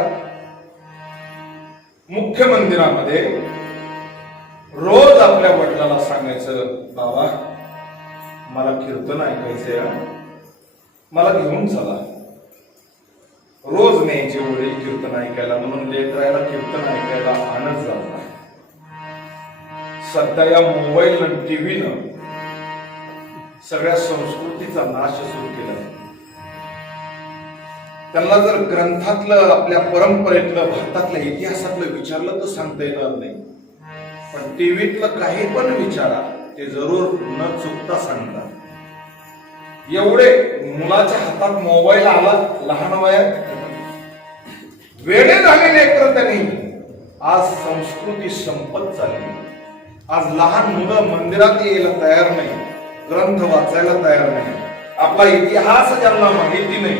मुख्य मंदिरामध्ये रोज आपल्या वडिलाला सांगायचं, बाबा मला कीर्तन ऐकायचंय, मला घेऊन चला. रोज न्यायचे वडील कीर्तन ऐकायला, म्हणून लेकरायला कीर्तन ऐकायला आणत जातात. सध्या या मोबाईल आणि टीव्हीनं सगळ्या संस्कृतीचा नाश सुरू केला. त्यांना जर ग्रंथातलं, आपल्या परंपरेतलं, भारतातल्या इतिहासातलं विचारलं तर सांगता येणार नाही. पण टीव्हीतलं काही पण विचारा, ते जरूर न चुकता सांगतात. एवढे मुलाच्या हातात मोबाईल आला लहान वयात, वेडे झाले लेकर त्यांनी. आज संस्कृती संपत चालली. आज लहान मुलं मंदिरात यायला तयार नाही, ग्रंथ वाचायला तयार नाही. आपला इतिहास ज्यांना माहिती नाही,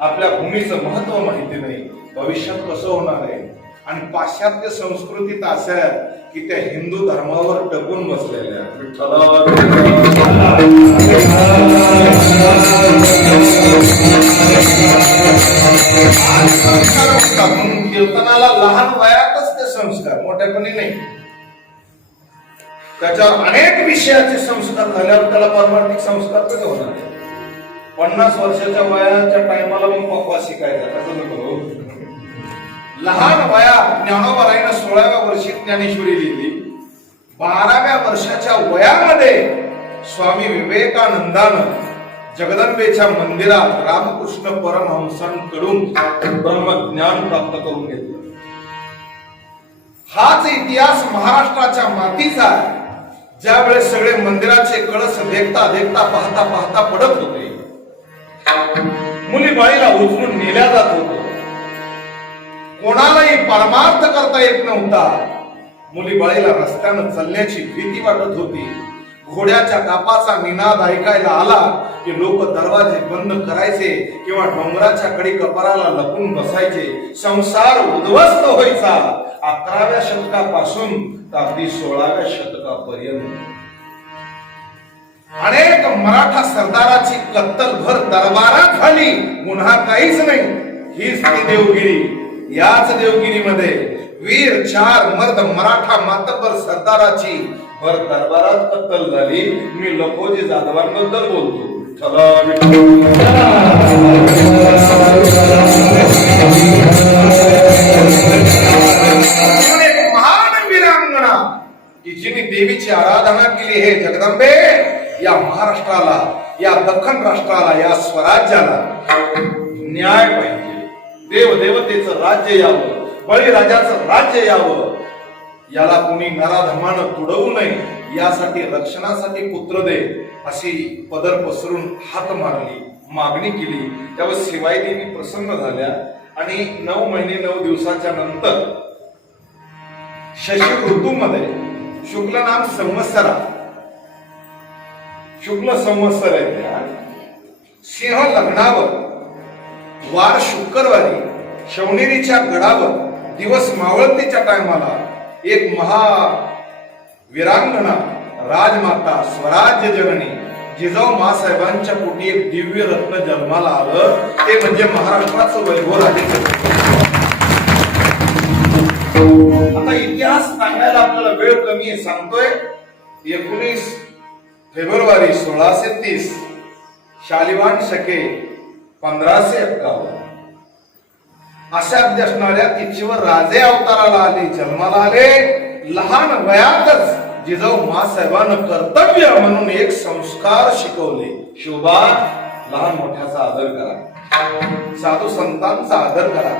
आपल्या भूमीचं महत्व माहिती नाही, भविष्यात कसं होणार आहे. आणि पाश्चात्य संस्कृतीत अशा की त्या हिंदू धर्मावर टपून बसलेल्या. म्हणून कीर्तनाला लहान वयातच ते संस्कार, मोठ्यापणी नाही. त्याच्यावर अनेक विषयाचे संस्कार झाल्यावर त्याला पारमार्थिक संस्कार कसे होणार. 50 वर्षाच्या वयाच्या टायमाला मग पप्पा शिकायचा, कसं नको. लहान वयात ज्ञानोबारायनं 16व्या वर्षी ज्ञानेश्वरी लिहिली. 12व्या वर्षाच्या वयामध्ये स्वामी विवेकानंदानं जगदंबेच्या मंदिरात रामकृष्ण परमहंसांकडून ब्रह्मज्ञान प्राप्त करून घेतलं. हाच इतिहास महाराष्ट्राच्या मातीचा. ज्या वेळेस सगळे मंदिराचे कळस देखता देखता पाहता पाहता पडत होते, मुली बाळीला उचलून नेल्या जात होत, कोणालाही परमार्थ करता येत नव्हता. मुली बाळीला रस्त्यानं चालण्याची भीती वाटत होती. घोड्याच्या कापाचा निनाद ऐकायला आला की लोक दरवाजे बंद करायचे किंवा डोंगराच्या कडे कपाराला लपून बसायचे. संसार उद्ध्वस्त व्हायचा. 11व्या शतकापासून तर अगदी 16व्या शतकापर्यंत अनेक मराठा सरदाराची कत्तलभर दरबारात झाली. पुन्हा काहीच नाही. हीच ती देवगिरी. याच देवगिरीमध्ये वीर 4 मर्द मराठा मातब्बर सरदाराची भर दरबारात कत्तल झाली. मी लखोजी जाधवांबद्दल बोलतो. एक महान वीरांगणा की जिने देवीची आराधना केली. हे जगदंबे, या महाराष्ट्राला, या दख्खन राष्ट्राला, या स्वराज्याला न्याय पाहिजे. देवदेवतेचं राज्य यावं, बळीराजाचं राज्य यावं. याला कुणी नराधमानं तुडवू नये. यासाठी रक्षणासाठी पुत्र दे अशी पदर पसरून हात मारली, मागणी केली. त्यावेळेस शिवाईदेवी प्रसन्न झाल्या आणि 9 महिने 9 दिवसाच्या नंतर शशी ऋतूमध्ये शुक्ल नाम संवत्सरा, शुक्ल संवत्सर आहे त्या सिंह लग्नावर वार शुक्रवारी शवनेरीच्या गडावर दिवस मावळतीच्या टायमाला एक महा वीरांगणा राजमाता स्वराज्य जननी जिजाऊ मासाहेबांच्या पोटी एक दिव्य रत्न जन्माला आलं. ते म्हणजे महाराष्ट्राचं वैभव राजे. आता इतिहास सांगायला आपल्याला वेळ कमी आहे. सांगतोय 19 फेब्रुवारी 1630 शालिवान शके 1551 अशा असणाऱ्या तिचीवर राजे अवताराला आले, जन्माला आले. लहान वयातच जिजाऊ मासाहेबांना कर्तव्य म्हणून एक संस्कार शिकवले. शोभा, लहान मोठ्याचा आदर करा, साधू संतांचा आदर करा,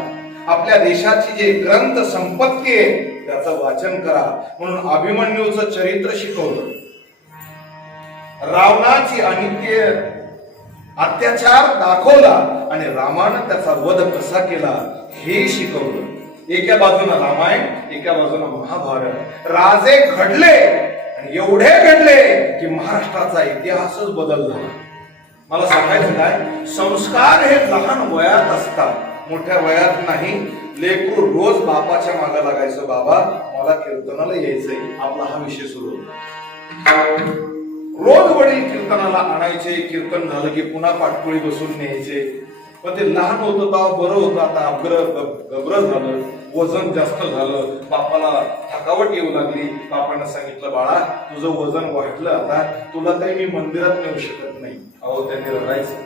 आपल्या देशाची जे ग्रंथ संपत्ती आहे त्याचं वाचन करा म्हणून अभिमन्यूचं चरित्र शिकवलं. रावणाची अनित्य अत्याचार दाखवला आणि रामानं त्याचा वध कसा केला हे शिकवलं. एका बाजूला रामायण, एका बाजूला महाभारत. राजे घडले आणि एवढे घडले की महाराष्ट्राचा इतिहासच बदल झाला. मला सांगायचं काय, संस्कार हे लहान वयात असतात, मोठ्या वयात नाही. लेकरू रोज बापाच्या मागे लागायचं, बाबा मला कीर्तनाला यायचंय, आपला हा विषय सुरू होता. रोज वडील कीर्तनाला आणायचे. कीर्तन झालं की पुन्हा पाठपोळी बसून न्यायचे. पण ते लहान होतं तेव्हा बरं होतं. आता गब्र झालं, वजन जास्त झालं, बापाला थकावट येऊ लागली. बापानं सांगितलं, बाळा तुझं वजन वाढलं, आता तुला काही मी मंदिरात नेऊ शकत नाही. अहो त्यांनी रडायचं,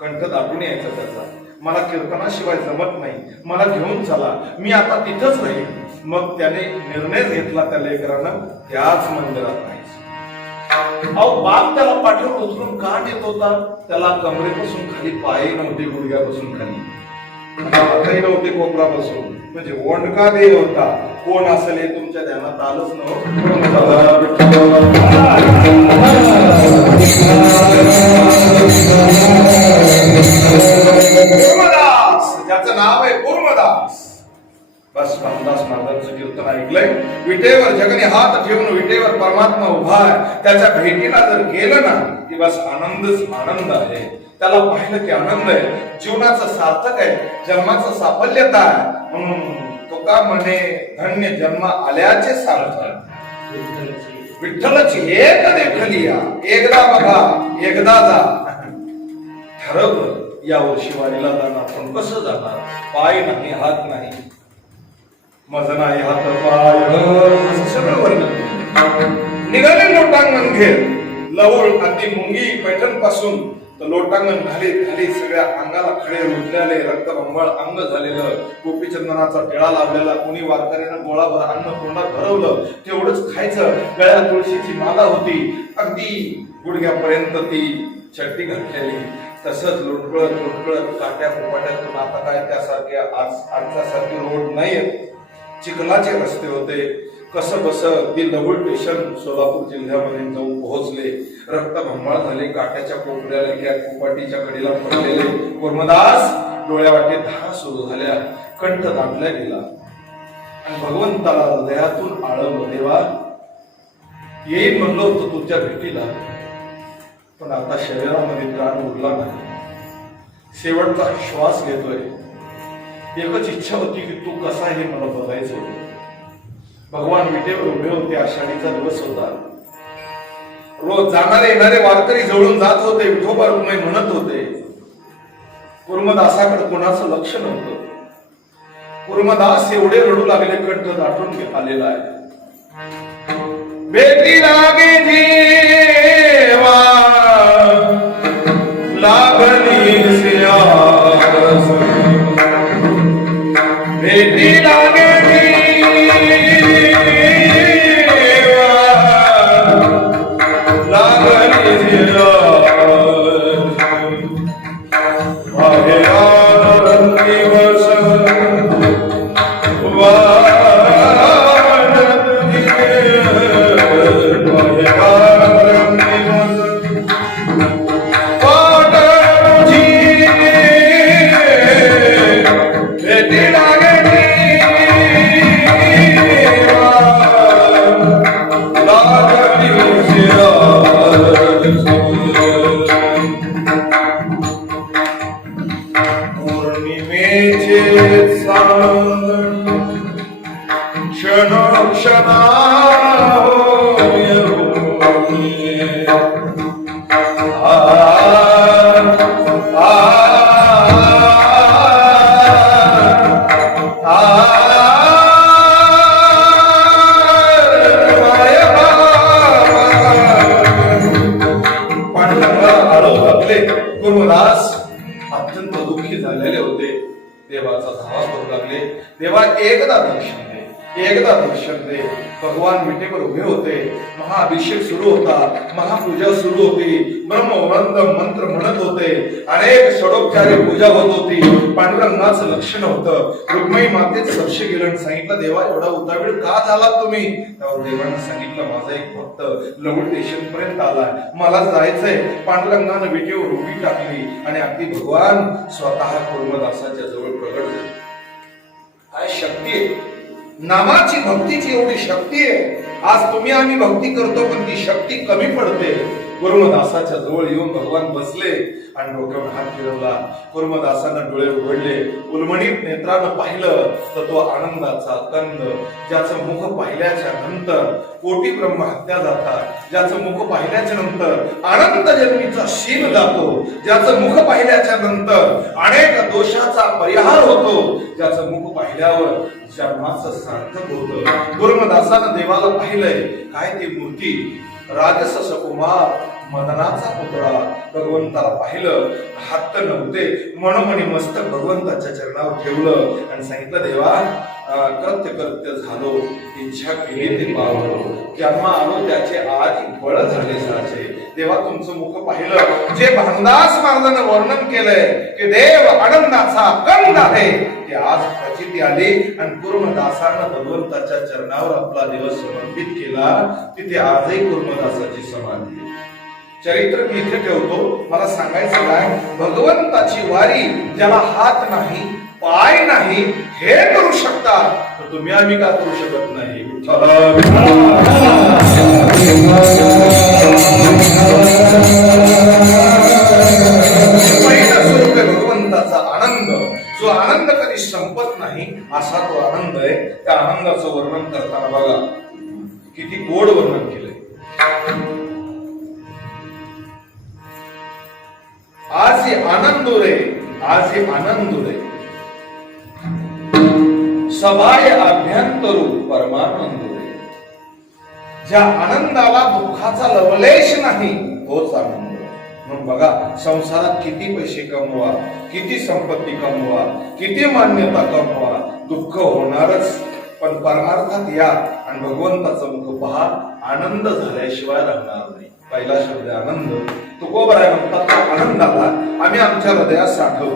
कंठ दाटून यायचा त्याचा. मला कीर्तनाशिवाय जमत नाही, मला घेऊन चला, मी आता तिथंच राहील. मग त्याने निर्णय घेतला त्या लेकरानं त्याच मंदिरात राहायचं. अहो बाप त्याला पाठवून उचलून का नेत होता? त्याला कमरेपासून खाली पाय नव्हते, गुडघ्यापासून खाली हातही नव्हते, कोपरापासून. म्हणजे ओंडका देव होता. कोण असेल हे तुमच्या ध्यानात आलंच नव्हतं. कुर्मदास, ज्याचं नाव आहे कुर्मदास. बस रामदास महाराजांचं कीर्तन ऐकलंय. विटेवर जगने हात ठेवून विटेवर परमात्मा उभा आहे. त्याच्या भेटीला जर गेलं ना की बस आनंदच आनंद आहे. त्याला पाहिलं की आनंद आहे. जीवनाचं सार्थक आहे, जन्माचं साफल्यता आहे. म्हणून तुका म्हणे धन्य जन्म आल्याचे सार्थक. विठ्ठलची एक देखलिया, एकदा बघा एकदा जा. ठरवलं या वर्षी वारीला जाणार, पण कसं जाणार? पाय नाही, हात नाही, मज नाही हात पाय, असं सगळं वर्णन. निघाले लोटांगण घेत, लवळ अगदी मुंगी पैठण पासून तर लोटांगण खाली सगळ्या अंगाला खडे रुजलेले, रक्तबंबाळ अंग झालेलं, गोपीचंदनाचा टिळा लावलेला. कोणी वारकऱ्यानं गोळाभर अन्न तोंडात भरवलं, तेवढंच खायचं. गळ्यात तुळशीची माला होती, अगदी गुडघ्यापर्यंत ती चड्डी घातलेली. तसंच लुटकळत काट्या कुपाट्यातून. आता काय त्यासारखे आजच्यासारखे रोड नाहीयेत, चिखलाचे रस्ते होते. कसं बस अगदी लवळ स्टेशन सोलापूर जिल्ह्यामध्ये जाऊन पोहोचले. रक्तभंबाळ झाले, काट्याच्या कोपऱ्याला त्या कुपाटीच्या कडेला पडलेले. कुर्मदास डोळ्यावाटे धारा सुरू झाल्या, कंठ दाटला गेला आणि भगवंताला हृदयातून आळवलं, देवा येईल म्हणलो होतो तुझ्या भेटीला, पण आता शरीरामध्ये प्राण उरला नाही. शेवटचा श्वास घेतोय. एकच इच्छा होती की तू कसा हे मला बघायचं होतं. भगवान विटेवर उभे होते. आषाढीचा दिवस होता. रोज जाणारे येणारे वारकरी जवळून जात होते. विठोबा रुक्माई म्हणत होते. कुर्मदासाकडे कोणाचं लक्ष नव्हतं. कुर्मदास एवढे रडू लागले, कंठ दाटून आलेला आहे. बेटी लागे जीवा लागली सियास, बेटी लागे जीवा लागली सियास, अत्यंत दुःखी झालेले होते. देवाचा धावा करू लागले. देवा एकदा दर्शन दे, एकदा दर्शन दे. भगवान विटेवर उभे होते. महाअभिषेक सुरू होता. महापूजा सुरू होती. ब्रह्मवंद मंत्र म्हणत होते. अनेक षडोपचारी पूजा होत होती. पांडुरंगाचं लक्ष नव्हतं. रुक्मिणी मातेचं लक्ष गेलं आणि सांगितलं, देवा एवढा उतावीळ का झाला तुम्ही? त्यावर देवानं सांगितलं, माझा एक भक्त लवण स्टेशन पर्यंत आलाय, मला जायचंय. पांडुरंगानं विटेवर उभी टाकली आणि अगदी भगवान स्वतः कुर्मदासाच्या जवळ प्रगट झाले. काय शक्ती आहे नामाची, भक्तीची एवढी शक्ती आहे. आज तुम्ही आम्ही भक्ती करतो पण ती शक्ती कमी पडते. कुर्मदासाच्या जवळ येऊन भगवान बसले आणि डोक्यावर हात फिरवला. कुर्मदासानं डोळे उघडले. उलमणीत नेत्रानं पाहिलं तर तो आनंदाचा कंद, ज्याचं मुख पाहिल्याच्या नंतर कोटी ब्रह्म हत्या जातात, ज्याचं मुख पाहिल्याच्या नंतर अनंत जन्मीचा शील जातो, ज्याचं मुख पाहिल्याच्या नंतर अनेक दोषाचा परिहार होतो, ज्याचं मुख पाहिल्यावर जन्माचं सार्थक होतं. कुर्मदासानं देवाला पाहिलंय. काय ती मूर्ती? राजस कुमार, मदनाचा पुतळा. भगवंताला पाहिलं, हात नव्हते. मनोमनी मस्तक भगवंताच्या चरणावर ठेवलं आणि सांगितलं, देवा कृत्य कृत्य झालो, इच्छा केली ते पावलो, जन्मा आलो त्याचे आज बळ झाले साचे. देवा तुमचं मुख पाहिलं. जे भानदास महाराजांना वर्णन केलंय की देव आनंदाचा कंद आहे, ते आज प्रचिती आली आणि कुर्मदासानं भगवंताच्या चरणावर आपला दिवस समर्पित केला. तिथे आजही कुर्मदासाची समाधी. चरित्र मी इथे ठेवतो. मला सांगायचं काय, भगवंताची वारी ज्याला हात नाही पाय नाही हे करू शकतात, तर तुम्ही आम्ही का करू शकत नाही? भगवंताचा आनंद, जो आनंद कधी संपत नाही असा तो आनंद आहे. त्या आनंदाचं वर्णन करताना बघा किती गोड वर्णन केलंय. आज हे आनंद रे, आज हे आनंद रे, सभाय अभ्यंतरू परमानंद रे. ज्या आनंदाला दुःखाचा लवलेश नाही तोच आनंद. म्हणून बघा, संसारात किती पैसे कमवा, किती संपत्ती कमवा, किती मान्यता कमवा, दुःख होणारच. पण परमार्थात या आणि भगवंताचं मुख पहा, आनंद झाल्याशिवाय राहणार नाही. पहिला शब्द आनंद. तुकोबराय म्हणतात, आनंदाला आम्ही आमच्या हृदयात साठवू.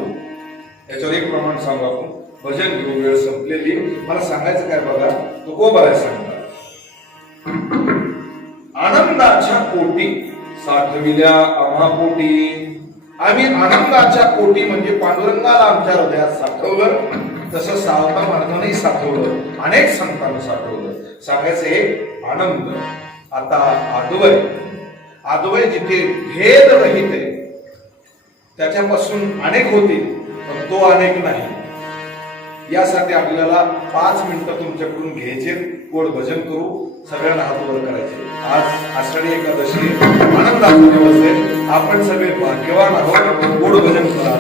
याच्यावर एक प्रमाण सांगू आपण, भजन घेऊ, वेळ संपलेली. मला सांगायचं काय बघा, तुकोबराय सांगतात, आनंदाच्या पोटी साठविल्या आम्हा पोटी. आम्ही आनंदाच्या पोटी म्हणजे पांडुरंगाला आमच्या हृदयात साठवलं. तसं सावता महाराजांनी साठवलं, अनेक संतांनी साठवलं. सांगायचं एक आनंद. आता आदवय जिथे भेद रहित आहे त्याच्यापासून अनेक होतील पण तो अनेक नाही. यासाठी आपल्याला 5 मिनिटं तुमच्याकडून घ्यायचे, गोड भजन करू, सगळ्यांना हात वर करायचे. आज आषाढी एकादशी आनंदाचा दिवस आहे. आपण सगळे भाग्यवान आहोत. गोड भजन करा.